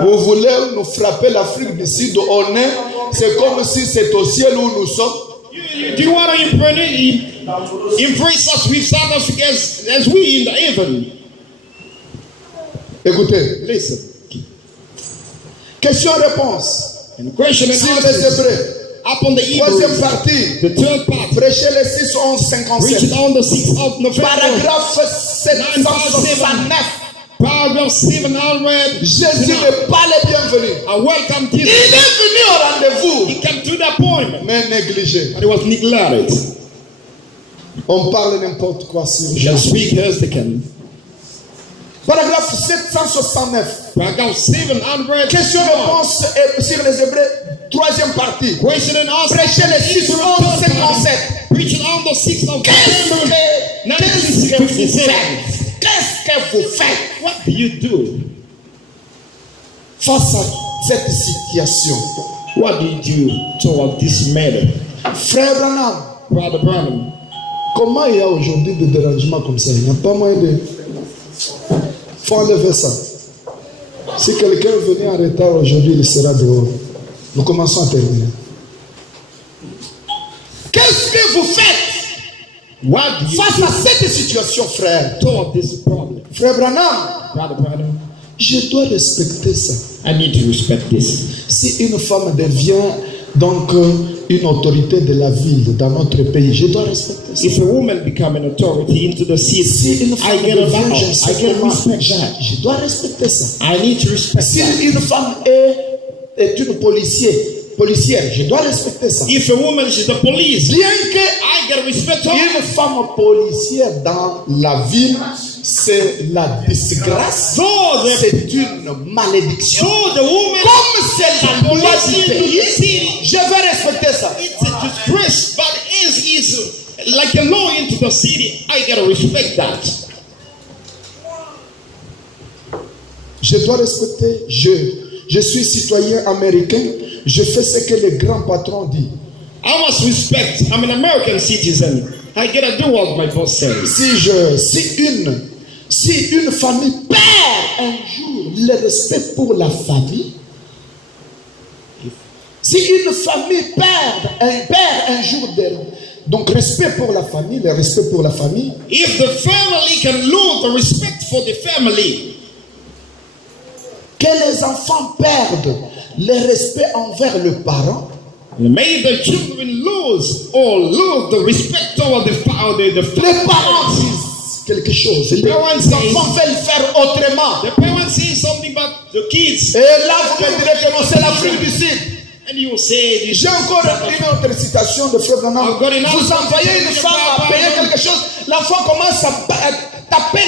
vous voulez nous frapper l'Afrique du Sud au nez, c'est comme si c'est au ciel où nous sommes. Do you want to impress us with South Africa as we in the heaven? Écoutez, Listen. question-réponse And question and sur les answer Hébreux. upon the Troisième Hebrews. partie, The third part. prêchez les 6, 11, Reached 57. on the 6th of November. Paragraphe 769. Paragraph 700. Jésus n'est pas le bienvenu. I welcome Il Jesus. est venu au rendez-vous, He came to the appointment, mais négligé. but he was neglected. On parle n'importe quoi sur We shall Jésus. speak as they can. Paragraphe 769. Paragraph 700. Question-réponse sur les Hébreux, troisième partie. Question and answer. Prêchez le 6 11 57. Preaching on the 6th of Qu'est-ce December. que vous faites? Qu'est-ce que vous faites What do you do? face à cette situation? What do you do toward this matter? Frère Branham, Brother Branham, comment il y a aujourd'hui des dérangements comme ça? Il n'y a pas moyen de... faut enlever ça. Si quelqu'un venait en retard aujourd'hui, il sera dehors. Nous commençons à terminer. Qu'est-ce que vous faites what do you face à cette situation, frère? do toward this problem? Frère Branham, Brother Branham, je dois respecter ça. I need to respect this. Si une femme devient donc une autorité de la ville dans notre pays, je dois respecter ça. If a woman become an authority into the Si city, une I femme get a devient, vow. je ne sais I get comment, respect that. je dois respecter ça. I need to respect Si that. une femme est une policière, je dois respecter ça. If a woman is the police, Bien que I get respect her. une femme policière dans la ville, c'est la disgrâce, So the, c'est une malédiction. so the woman, Comme c'est la loi police du in the pays, city, je vais respecter ça. it's a disgrace, but is like a law into the city. I gotta respect that. Je dois respecter. Je suis citoyen américain. Je fais ce que le grand patron dit. I must respect. I'm an American citizen. I gotta do what my boss says. Si une famille perd un jour le respect pour la famille, si une famille perd un jour donc respect pour la famille, le respect pour la famille, If the family can lose the respect for the family, que les enfants perdent le respect envers le parent, may the children lose the respect toward the les parents disent quelque chose. Les parents say- enfants veulent faire autrement. The parents say something about the kids, Et là, vous me direz que non, c'est l'Afrique du Sud. and you will say this. J'ai encore une autre citation de Frère Branham. Encore une autre Vous envoyez une femme à payer quelque chose, l'enfant commence à taper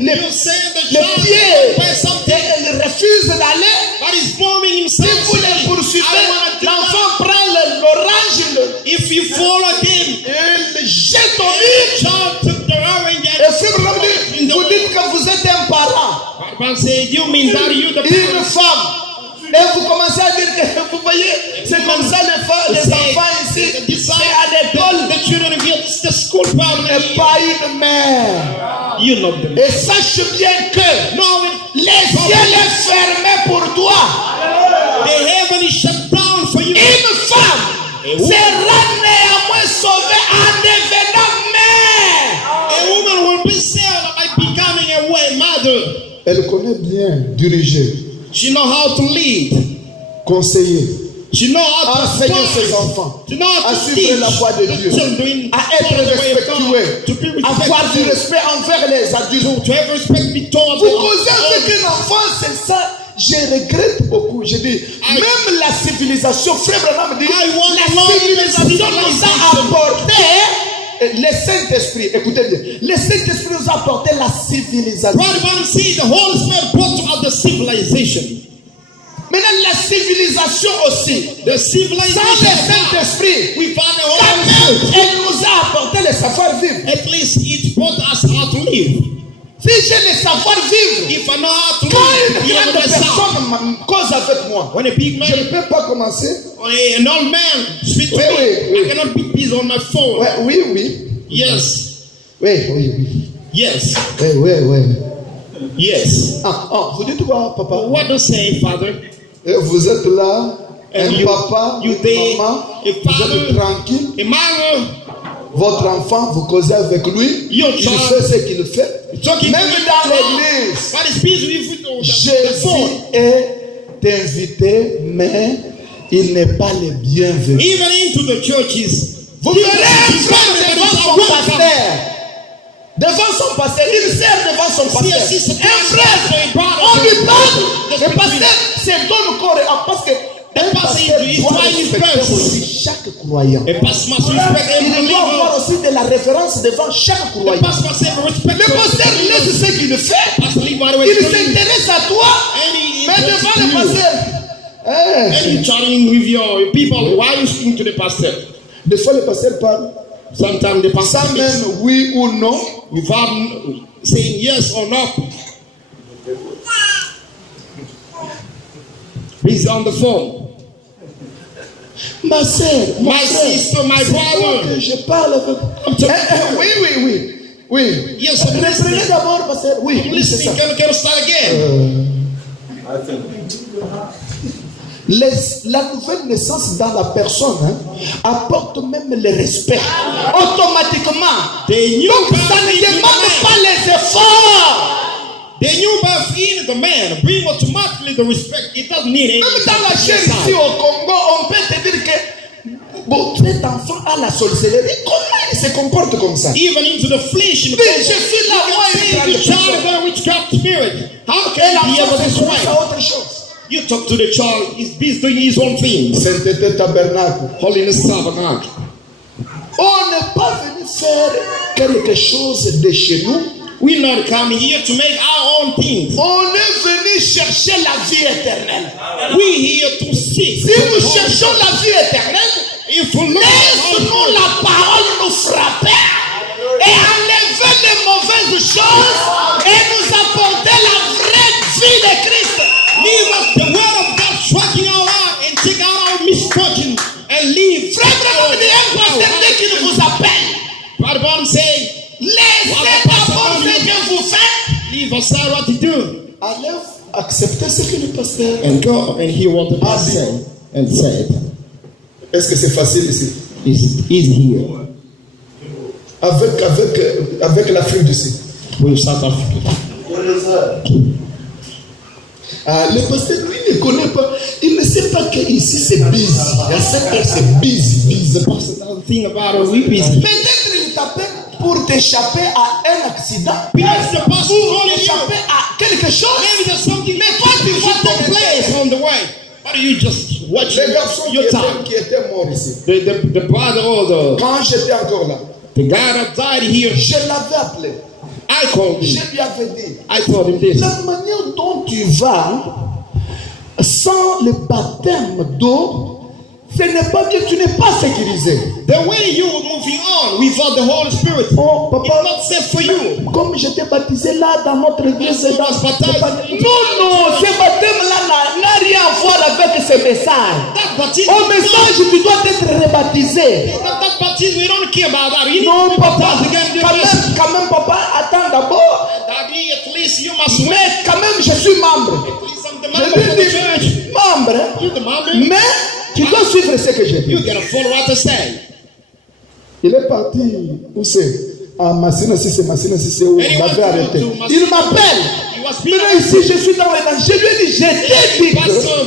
les You say the les child pieds buy et something, elle refuse d'aller. but he's forming Si himself. vous les saying, poursuivez, I wanna do l'enfant that. prend l'orange If you follow them, et le jette au the mur. child took the orange Et Frère Branham dit, vous dites que vous êtes un parent, and say, you mean that you the une parent? femme. Et vous commencez à dire que vous voyez, c'est comme ça les enfants ici, c'est à l'école The children here, it's the school problem. et pas une mère. You know them. Et sache bien que No, les cieux est fermé pour toi. the heaven is shut down for you. Une femme sera néanmoins sauvée en devenant mère. A woman will be saved by becoming a way mother. Elle connaît bien diriger, She know how to lead. conseiller, She know how to enseigner ses advise. enfants, She know how à to suivre teach la voie de the Dieu, children à être follow the way of respectueux, God, to be avoir du respectful, respect envers les adultes. to have respect between Vous causez avec un enfant, c'est ça. Je regrette beaucoup. Je dis, I- même la civilisation, Frère Branham dit, I want la to learn civilisation nous a civilization. apporté le Saint-Esprit. Écoutez bien, le Saint-Esprit nous a apporté la civilisation. Brother Branham said the Holy Spirit brought about the civilization. Maintenant, la civilisation aussi, The sans civilization. le Saint-Esprit, We found the quand Holy même, Spirit. elle nous a apporté le savoir-vivre. At least it brought us how to live. Si j'ai le savoir-vivre, If I know how to quand live, une you grande know myself. personne cause avec moi, When a big je ne man, peux pas commencer. an old man speak to Oui, me, oui, oui. I cannot be busy on my phone. Ouais, oui, oui. Yes, Oui. yes, Oui. yes. Vous dites quoi, papa? What to say, Father? Vous êtes là, And un you- papa, you une there, maman, a vous êtes father, tranquille. A mother, Votre enfant, vous causez avec lui, Your il child- fait ce qu'il fait. talking Même to dans you, l'église, but it's busy with the Jésus phone. est invité, mais il n'est pas le bienvenu. Even into the churches. Vous verrez un frère devant son pasteur. Devant son pasteur, une sert devant son pasteur. Si, Un frère, on lui parle. Le pasteur se donne corps parce que The pastor is doit trying his respecter best. aussi chaque croyant. A pastor must respect every Il doit avoir believer. aussi de la révérence devant chaque The croyant. pastor must have respect. Le pasteur laisse ce qu'il fait. Pastor leave by the way. Il s'intéresse à toi. And he Mais devant le you. pasteur. And you chatting with your people. Why are you speaking to the pastor? Des fois, le pasteur parle Sometimes the pastor sans speaks même oui ou non. without saying yes or no. He's on the phone. Ma sœur, mon My frère, sister, my c'est toi brother. que je parle avec. I'm talking. Oui. Yes, I'm Reprenez listening. d'abord, pasteur. Oui, I'm oui, c'est ça. listening. Can I start again? La nouvelle naissance dans la personne apporte même le respect. Automatiquement. The new Donc ça birth ne in the demande man. pas les efforts. The new birth in the man bring automatically the respect. It doesn't need any. Même dans la chair ici au Congo, on peut te dire que cet enfant a la sorcellerie. Comment il se comporte comme ça? Even into the flesh. In the Oui, je suis là, moi, you il can say the child est is a witchcraft spirit. How Et can he be l'enfant able to se commence sway? à autre chose. You talk to the child. He's busy doing his own things. Sainteté tabernacle. Holiness tabernacle. On n'est pas venu faire quelque chose de chez nous. We're not coming here to make our own things. On est venu chercher la vie éternelle. We're here to seek. Si nous cherchons la vie éternelle, If we look laisse-nous la parole nous frapper et enlever les mauvaises choses et nous apporter la vraie vie de Christ. leave us the word of God striking our heart and take out our misfortune and leave. Frère, comme dit un pasteur dès qu'il vous appelle, Brother Bottom say, laissez d'abord ce que vous faites. leave aside what you do Allez accepter ce que le pasteur and go and hear what the pastor said and said. Est-ce que c'est facile ici? Is here Avec l'Afrique du Sud. with South Africa. Le pasteur, lui, ne connaît pas. Il ne sait pas qu'ici c'est busy. Il y a certains c'est busy. That's the thing about it. We busy. Peut-être il t'appelle pour t'échapper à un accident. Because the pastor Pour calling you. échapper à quelque chose. Maybe there's something Mais toi, tu vois that ton place on the way. Why do you just watch Les garçons your time? qui étaient morts ici. The brother or Quand j'étais encore là, the guy that died here, Je l'avais appelé. I called Je him. lui avais dit. I told him this. La manière dont tu vas sans le baptême d'eau, ce n'est pas bien, tu n'es pas sécurisé. The way you were moving on without the Holy Spirit, Oh, it's papa, not safe for you. comme j'étais baptisé là dans notre église, Pastor dans was baptized. non, ce baptême-là n'a rien à voir avec ce message. That baptism, Au message, tu dois être rebaptisé. that baptism, we don't care about that. You need Non, to be papa, baptized again. quand même, papa, attends d'abord. Daddy, at least you must wait. Mais quand même, je suis membre. At least I'm the Je member of lui the dis, church. membre, You're the member. mais tu dois suivre ce que je dis. You gotta follow what I say. il est parti, où c'est? À Massina, si c'est Massina, si c'est où? And he Il went m'avait arrêté. to Massina. Il m'appelle. He was Maintenant ici, je suis dans les dents. Je lui ai dit, je t'ai dit Pastor,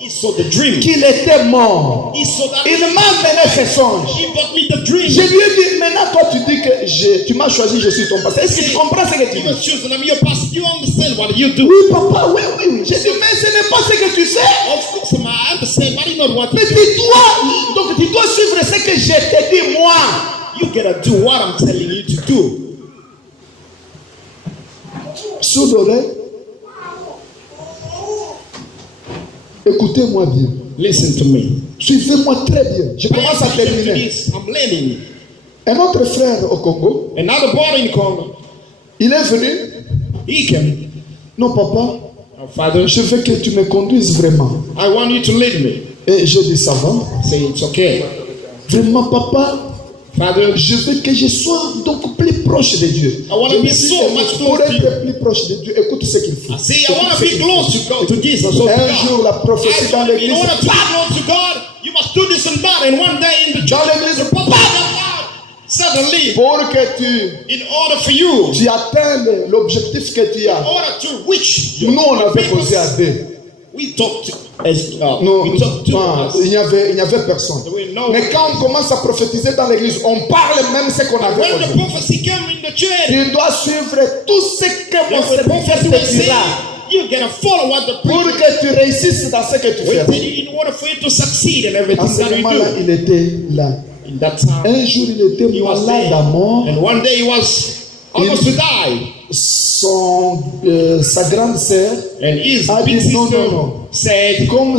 he saw the dream. qu'il était mort. He saw that. Il m'a mené ce songe. He brought me the dream. Je lui ai dit, maintenant toi tu dis que tu m'as choisi, je suis ton pasteur. Est-ce que tu comprends ce que tu You dis? were chosen. I'm your pastor. You understand what you do? Oui, papa, oui. J'ai dit, mais ce n'est pas ce que tu sais. Of course, I understand, but I know what Mais you do. tu dois suivre ce que je t'ai dit, moi. You gotta do what I'm telling you to do. Sous l'oreille, écoutez-moi bien. Listen to me. Suivez-moi très bien. Je Pay commence à attention to terminer. this. I'm learning. Un autre frère au Congo, Another brother in Congo, il est venu. he came. Non, papa, Oh, Father, je veux que tu me conduises vraiment. I want you to lead me. Et je dis, ça va. Say it's okay. Vraiment, papa, Father, je veux que je sois donc plus proche de Dieu. I want to Je be me dis, so much pour close to you. être plus proche de Dieu, écoute ce qu'il faut. See, I want to be close to God, to Jesus. So Un God. jour, la prophétie dans In l'église, order to be close to God, you must do this and that. And one day in the church, dans l'église, the prophet of God suddenly, pour que tu in order for you, atteignes l'objectif que tu in as. order to reach Nous, on avait purpose, posé à deux. we talked as Non, we talked to us. il n'y avait personne. We know. Mais quand on commence à prophétiser dans l'église, on parle même ce qu'on avait When the posé. prophecy came in the church, Tu dois suivre tout ce que mon when the serviteur prophecy te was saying, dira. You gotta follow what the pour preacher que tu réussisses dans ce que tu fais. in order for you to succeed in À everything ce that you moment-là, do. il était là. In that time, Un jour, il était he was malade there. à mort. And one day he was almost to die. Sa grande sœur And his a big dit non, sister non, non. said, Comme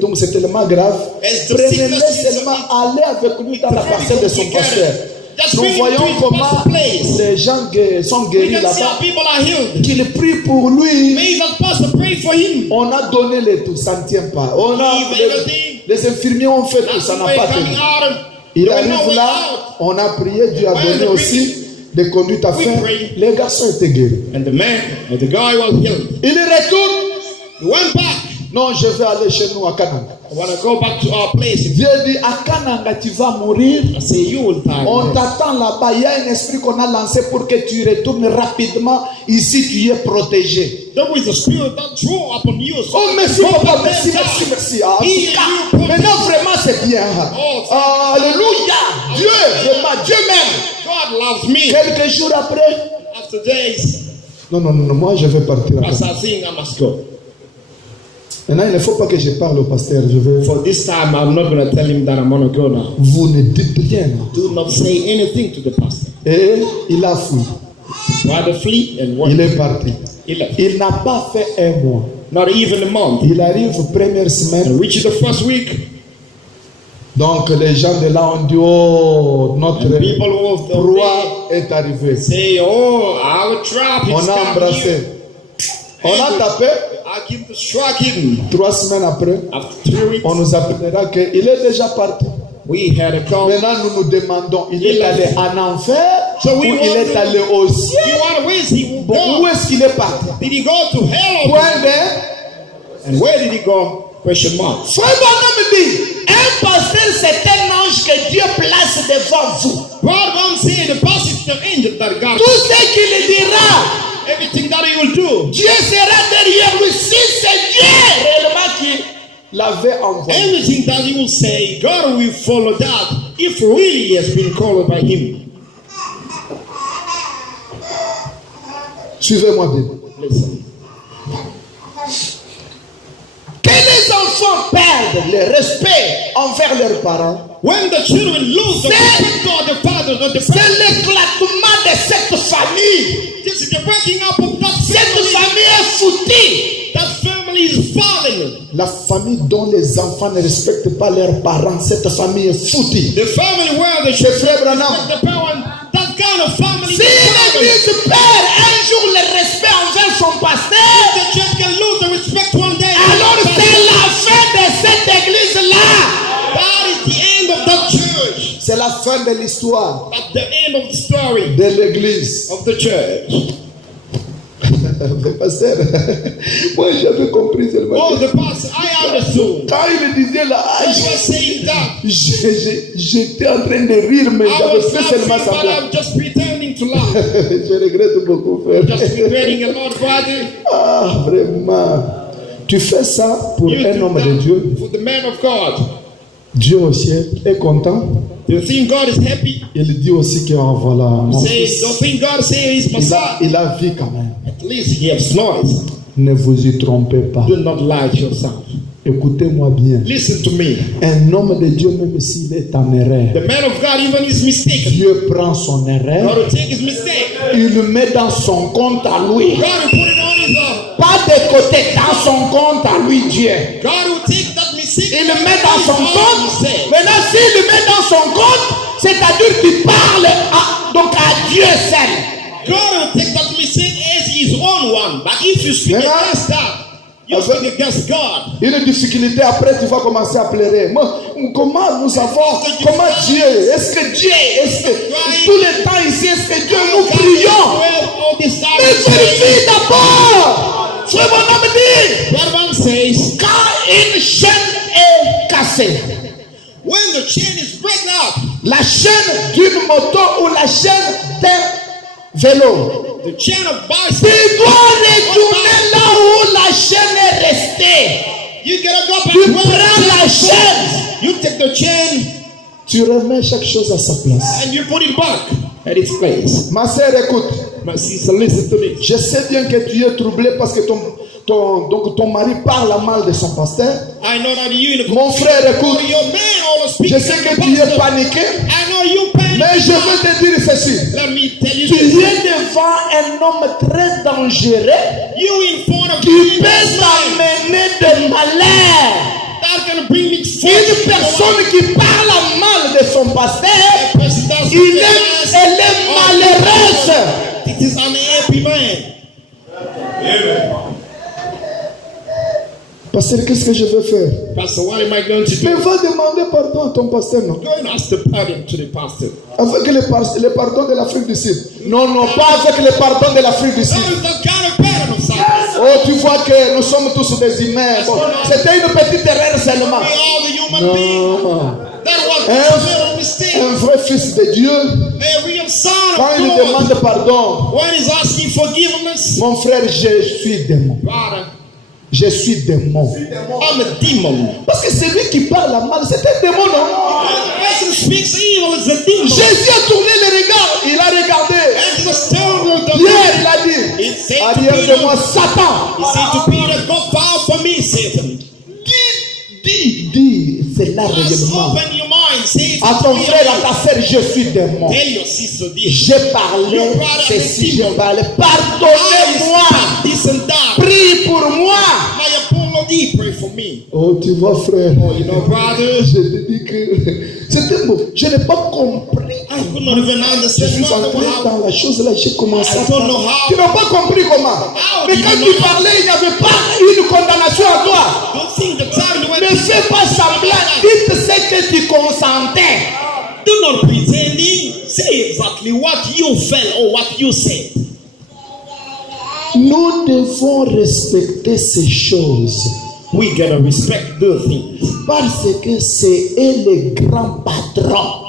donc c'est tellement grave, As the prenez-le sickness is seulement aller avec lui dans la parcelle de son pasteur. Just Nous bring him voyons to his comment pastor's place. les gens sont We guéris can see how là-bas. people are healed. Qu'il prie pour lui. May that pastor pray for him. On a donné les tout, ça ne tient pas. Les infirmiers ont fait tout, That's ça the n'a way pas coming tenu. out of. Il There was no arrive way là, out. on a prié, Dieu a When donné the aussi des conduites à we faire. pray. Les garçons étaient guéris. And the man, or the guy was healed. Il retourne. He went back. Non, je vais aller chez nous à Canaan. I want to go back to our place. Dieu dit à Kananga, tu vas mourir. I say, you will die. On t'attend là-bas. Il y a un esprit qu'on a lancé pour que tu retournes rapidement. Ici, tu es protégé. There is a spirit that draw upon you. So Oh, merci, go papa. back Merci, there, merci, die. merci. Ah, en He tout cas, and you maintenant, vraiment, c'est bien. Alléluia. Dieu, vraiment, Dieu m'aime. God loves me. Quelques jours après. After days, Non, non, non, moi, je vais partir. as I think I must go. Maintenant, il ne faut pas que je parle au pasteur. Je vais. For this time, I'm not going to tell him that I'm going to go now. Vous ne dites rien. Do not say anything to the pastor. Et il a fui. Rather flee and what? Il est parti. He left. Il n'a pas fait un mois. Not even a month. Il arrive première semaine. And which is the first week. Donc les gens de là ont dit, oh, notre And people of the roi est arrivé. say, oh, our trap is On a come embrassé. here. On a tapé. I give the striking. 3 semaines après, After 3 weeks, on nous appellera qu'il est déjà parti. we had a call. Maintenant, nous nous demandons, il est allé en enfer So ou we il est wonder- allé au ciel? You wonder where is he Bon, où go? est-ce qu'il est parti? Did he go to hell? Point de... And where did he go? Question mark. Frère Bonhomme dit, un pasteur c'est un ange que Dieu place devant vous. God won't say the pastor is the angel that God. Tout ce qu'il dira, Everything that he will do. Dieu sera derrière lui. Si c'est Dieu réellement qui l'avait envoyé. Everything that he will say, God will follow that if really he has been called by him. Suivez-moi bien. Listen. Que les enfants perdent le respect envers leurs parents, When the children lose the C'est- respect to the father or the c'est parents, l'éclatement de cette famille. this is the breaking up of that Cette family. famille est foutue. That family is falling. La famille dont les enfants ne respectent pas leurs parents, cette famille est foutue. The family where the Frère children Branham. respect the parent, that kind of family Si is falling. l'église perd un jour le respect envers son pasteur, The church can lose the respect one day. alors c'est la fin de cette église-là. That is the end of that church. C'est la fin de l'histoire That's the end of the story de l'église. of the church. Le pasteur, moi j'avais compris seulement. Oh, the pastor, I understood. Quand il disait là, I was saying that. j'étais en train de rire, mais I j'avais was fait laughing, seulement but semblant. I'm just pretending to laugh. Je regrette beaucoup, frère. Just regretting a lot, brother. Ah, vraiment. Tu fais ça pour You un do homme de Dieu. that for the man of God. Dieu au ciel est content. Do you think God is happy? Il dit aussi que oh, voilà, mon Say, fils, don't think God say he's my son. il a vu quand même. At least he has noise. Ne vous y trompez pas. Do not lie to yourself. Écoutez-moi bien. Listen to me. Un homme de Dieu, même s'il est en erreur, The man of God, even his mistake, Dieu prend son erreur, God will take his mistake. il le met dans son compte à lui. God will put it on his own. Pas de côté, dans son compte à lui, Dieu. God will take that mistake. Il le met dans son His own compte. mistake. Maintenant, s'il le met dans son compte, c'est-à-dire qu'il parle donc à Dieu seul. God will take that mistake as his own one. But if you speak Maintenant, against that, you speak against God. Une difficulté, après tu vas commencer à pleurer. Moi, comment nous savons, comment Dieu, est-ce que Dieu, est-ce que tout le temps ici, est-ce que Dieu nous prions? Mais vérifie d'abord. Frère mon homme dit, What one says, quand une chaîne est cassée, when the chain is breaking up, la chaîne d'une moto ou la chaîne d'un vélo, the chain of tu bicycle, dois retourner là où la chaîne est restée. you gotta go back Tu where prends the la chain chaîne, is. You take the chain tu remets chaque chose à sa place. and you put it back at its place. Ma sœur, écoute. My sister, listen to me. Je sais bien que tu es troublé parce que donc ton mari parle mal de son pasteur, I know that you in the mon frère, écoute, your man always speaks. je sais que tu es paniqué, I know you panic. mais je veux te dire ceci. Let me tell you Tu this. es devant un homme très dangereux You in front of qui me, peut t'amener de malheur. that's gonna bring me Une personne qui parle mal de son pasteur, elle est malheureuse. It is an happy man. Pasteur, qu'est-ce que je vais faire? Pastor, what am I going to Mais do? va demander pardon à ton pasteur, non? Go and ask the pardon to the pastor. Avec le pardon de l'Afrique du Sud. Non, non, pas avec le pardon de l'Afrique du Sud. That is the kind of pardon of Satan. Oh, tu vois que nous sommes tous des humains. Bon, c'était une petite erreur seulement. We all the human beings. Non. That was a little mistake. Un vrai fils de Dieu, A real son quand il of God. demande pardon, When he's asking forgiveness, mon frère, je suis démon. brother, Je suis démon. I'm a demon. Parce que celui qui parle mal, c'est un démon, non? The person who speaks evil is a demon. Jésus a tourné le regard, il a regardé. And the stone of the Pierre, il a dit, It said to arrière de Peter, moi, Satan. he said to Peter, go far from me, Satan. Dis cela Just réellement. open your mind. Say it À to ton Peter. frère, à ta sœur, je suis démon. Tell your sister this. J'ai parlé ceci, j'ai parlé. Pardonnez-moi. I this and that. Prie pour moi. My apology, pray for me. Oh, tu vois, frère. You know, brother, Je te dis que c'était beau. Je n'ai pas compris. I could not even Je understand suis entré how. dans la chose là, j'ai commencé à I don't know parler. how. Tu n'as pas compris comment. How Mais did quand you tu know? parlais, il n'y avait pas une condamnation à toi. Don't think the time you went. Ne fais pas semblant. Dites ce que tu consentais. Do not pretending. Say exactly what you felt or what you said. Nous devons respecter ces choses We gotta respect the things. parce que c'est eux les grands patrons.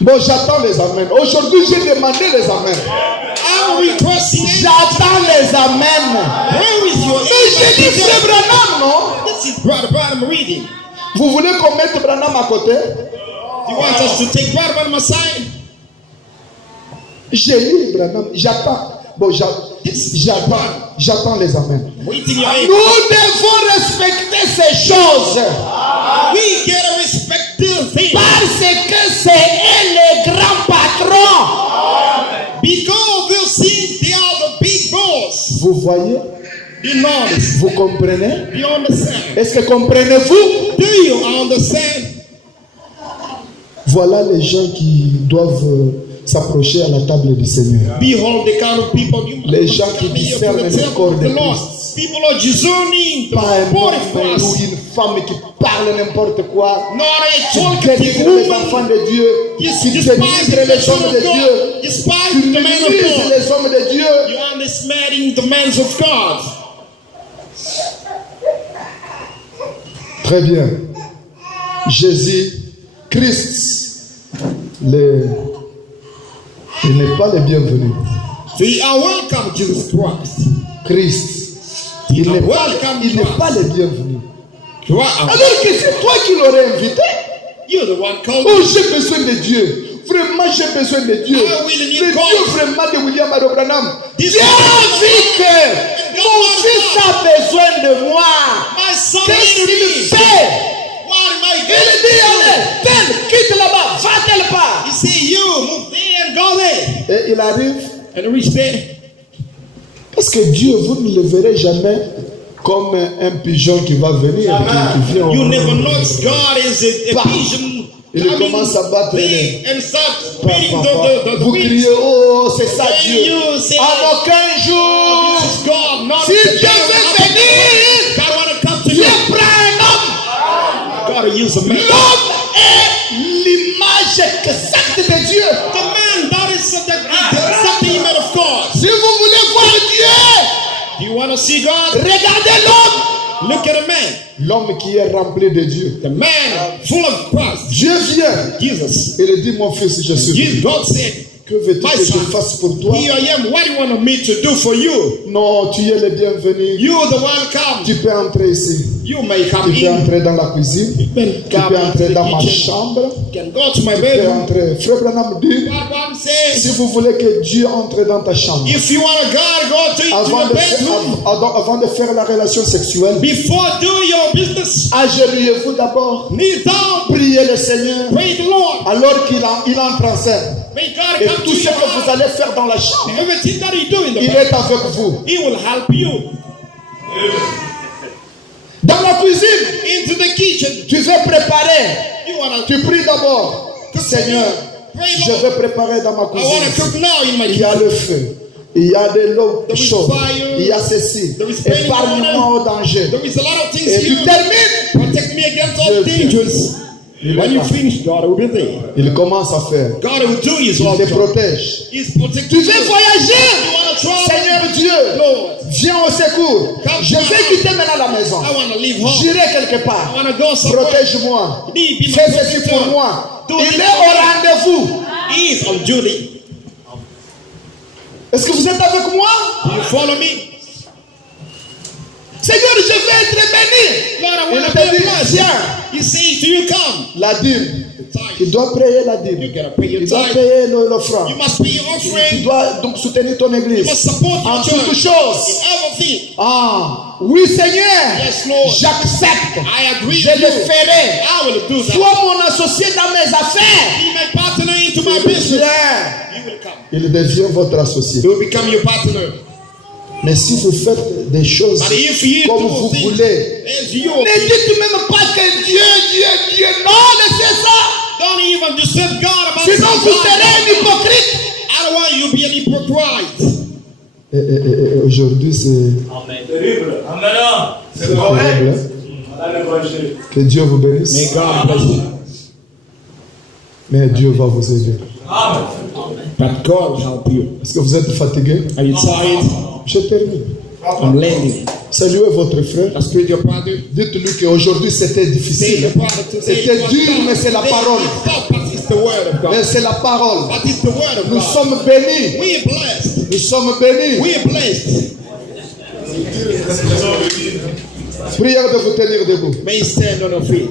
Bon, j'attends les amens. Aujourd'hui, j'ai demandé les amens. I'm requesting. J'attends les amens. Where is your Mais j'ai dit frère Branham, non? This is Brother Branham reading. Vous voulez qu'on mette Branham à côté? You want us to take Brother Branham aside? J'ai lu Branham. J'attends. Bon, j'attends les amens. Waiting your aid. Nous devons respecter ces choses We gotta respect the things. parce que c'est eux les grands patrons. Because those things, they are the big boss. Vous voyez? You know this. Vous comprenez? You understand? Est-ce que comprenez-vous? Do you understand? Voilà les gens qui doivent s'approcher à la table du Seigneur. Behold the kind of people you Les gens qui discernent le corps de Lord. Christ. People are discerning the Pas un body homme for us. ou une femme qui parle n'importe quoi. Not a Qui talkative dénigre les enfants woman. de Dieu. Qui Despise dénigre the les son hommes of de Dieu. God. Despise Qui the man of minimise God. les hommes de Dieu. You are dismantling the men of God. Très bien. Jésus, Christ, il n'est pas le bienvenu. So you are welcome, Jesus Christ. Christ, il n'est pas le bienvenu. You are Alors que c'est toi qui l'aurais invité. You're the one called. Oh, j'ai besoin de Dieu. Vraiment, j'ai besoin de Dieu. I really need Le God. Dieu vraiment de William Branham. This Dieu a vu que mon God. fils a besoin de moi. My son Qu'est-ce needs qu'il me. fait? What am I Il going dit, to allez, do? tel, quitte là-bas, va tel part. He say, you move there and go there. Et il arrive. And reach there. Parce que Dieu, vous ne le verrez jamais comme un pigeon qui va venir, qui vient. You never know God is a Bah. pigeon. Il commence à battre les. And start beating the Vous wings. criez, oh, c'est ça And Dieu. you say, En aucun jour, this is God, not si the Dieu veut venir, God want to come to Dieu you. prend un homme. God will use a man. L'homme est l'image exacte de Dieu. The man, that is the exact image of God. Si vous voulez voir Dieu, Do you want to see God? regardez l'homme. Look at a man. L'homme qui est rempli de Dieu. The man full of Christ. Dieu vient. Jesus. Il dit, mon fils, je suis venu. God said, Que veux-tu My que je son, fasse pour toi? here I am. What do you want me to do for you? Non, tu es le bienvenu. You're the welcome. Tu peux entrer ici. You may come Tu peux in. entrer dans la cuisine. You can Tu come peux into entrer the dans ma kitchen. chambre. You can go to my Tu peux bedroom. entrer. Frère Branham dit, What one says, si vous voulez que Dieu entre dans ta chambre, if you want a God, go to into avant your de, bedroom. avant de faire la relation sexuelle, Before do your business, agenouillez-vous d'abord. kneel down, Priez le Seigneur. pray the Lord. Alors qu'il il entre en scène. May God Et come tout to ce your que vous house. allez faire dans la chambre, Everything that you do in the il bedroom, est avec vous. He will help you. Dans la cuisine, Into the kitchen, tu veux préparer. you wanna Tu pries d'abord. Seigneur, pray, je Lord. veux préparer dans ma I wanna cuisine. cook now in my Il y a kitchen. le feu. Il y a de l'eau There is chaude. fire. Il y a ceci. There is burning Épargne-moi au danger. There is a lot of things Et tu here. termines. Protect me against all Je- dangers. Il When est you là. finish, God will be there. Il commence à faire. God will do His Il work. te protège. He's protecting Tu veux you. voyager? You wanna travel? Seigneur Dieu, Lord, viens au secours. Je vais quitter maintenant la maison. I wanna leave home. J'irai quelque I part. wanna go somewhere. Protège-moi. Be my Fais ceci protector. pour moi. Do Il this est for au me. rendez-vous. He is on duty. Est-ce que vous êtes avec moi? Do you follow me? Seigneur, je vais être béni. Lord, I Il wanna te be dit, blessed. viens. He says to you, come. La dîme. Tu Tithe. dois payer la You dîme. gotta pay your Tu dois tithe. payer l'offrande. You must pay your Tu offering. dois donc soutenir ton You église. must support En your toutes church. choses. In everything. Ah, oui Seigneur. Yes, Lord. J'accepte. I agree Je with le you. ferai. I will do that. Sois mon associé dans mes affaires. Be my partner into my Il business. vient. You will come. Il devient votre associé. He will become your partner. Mais si vous faites des choses But if you comme do vous things voulez, as you ne dites même pas que Dieu. Non, laissez ça. don't even disturb God about Sinon something. vous serez un hypocrite. I don't want you to be an hypocrite. Et aujourd'hui, c'est Terrible. Amen. C'est horrible. correct. Voilà l'évangile. Que Dieu vous bénisse. May God bless you. Mais Dieu va vous aider. Amen. But God will help you. Est-ce que vous êtes fatigué? Are you tired? Je termine. I'm landing. Saluez votre frère. Let's greet your brother. Dites-lui qu'aujourd'hui c'était Say difficile. your brother today. C'était dur, mais c'est la parole. But it's the word of Mais God. c'est la parole. That is the word of Nous God. sommes bénis. We are blessed. Nous sommes bénis. We are blessed. Prière de vous tenir debout. May you stand on your feet.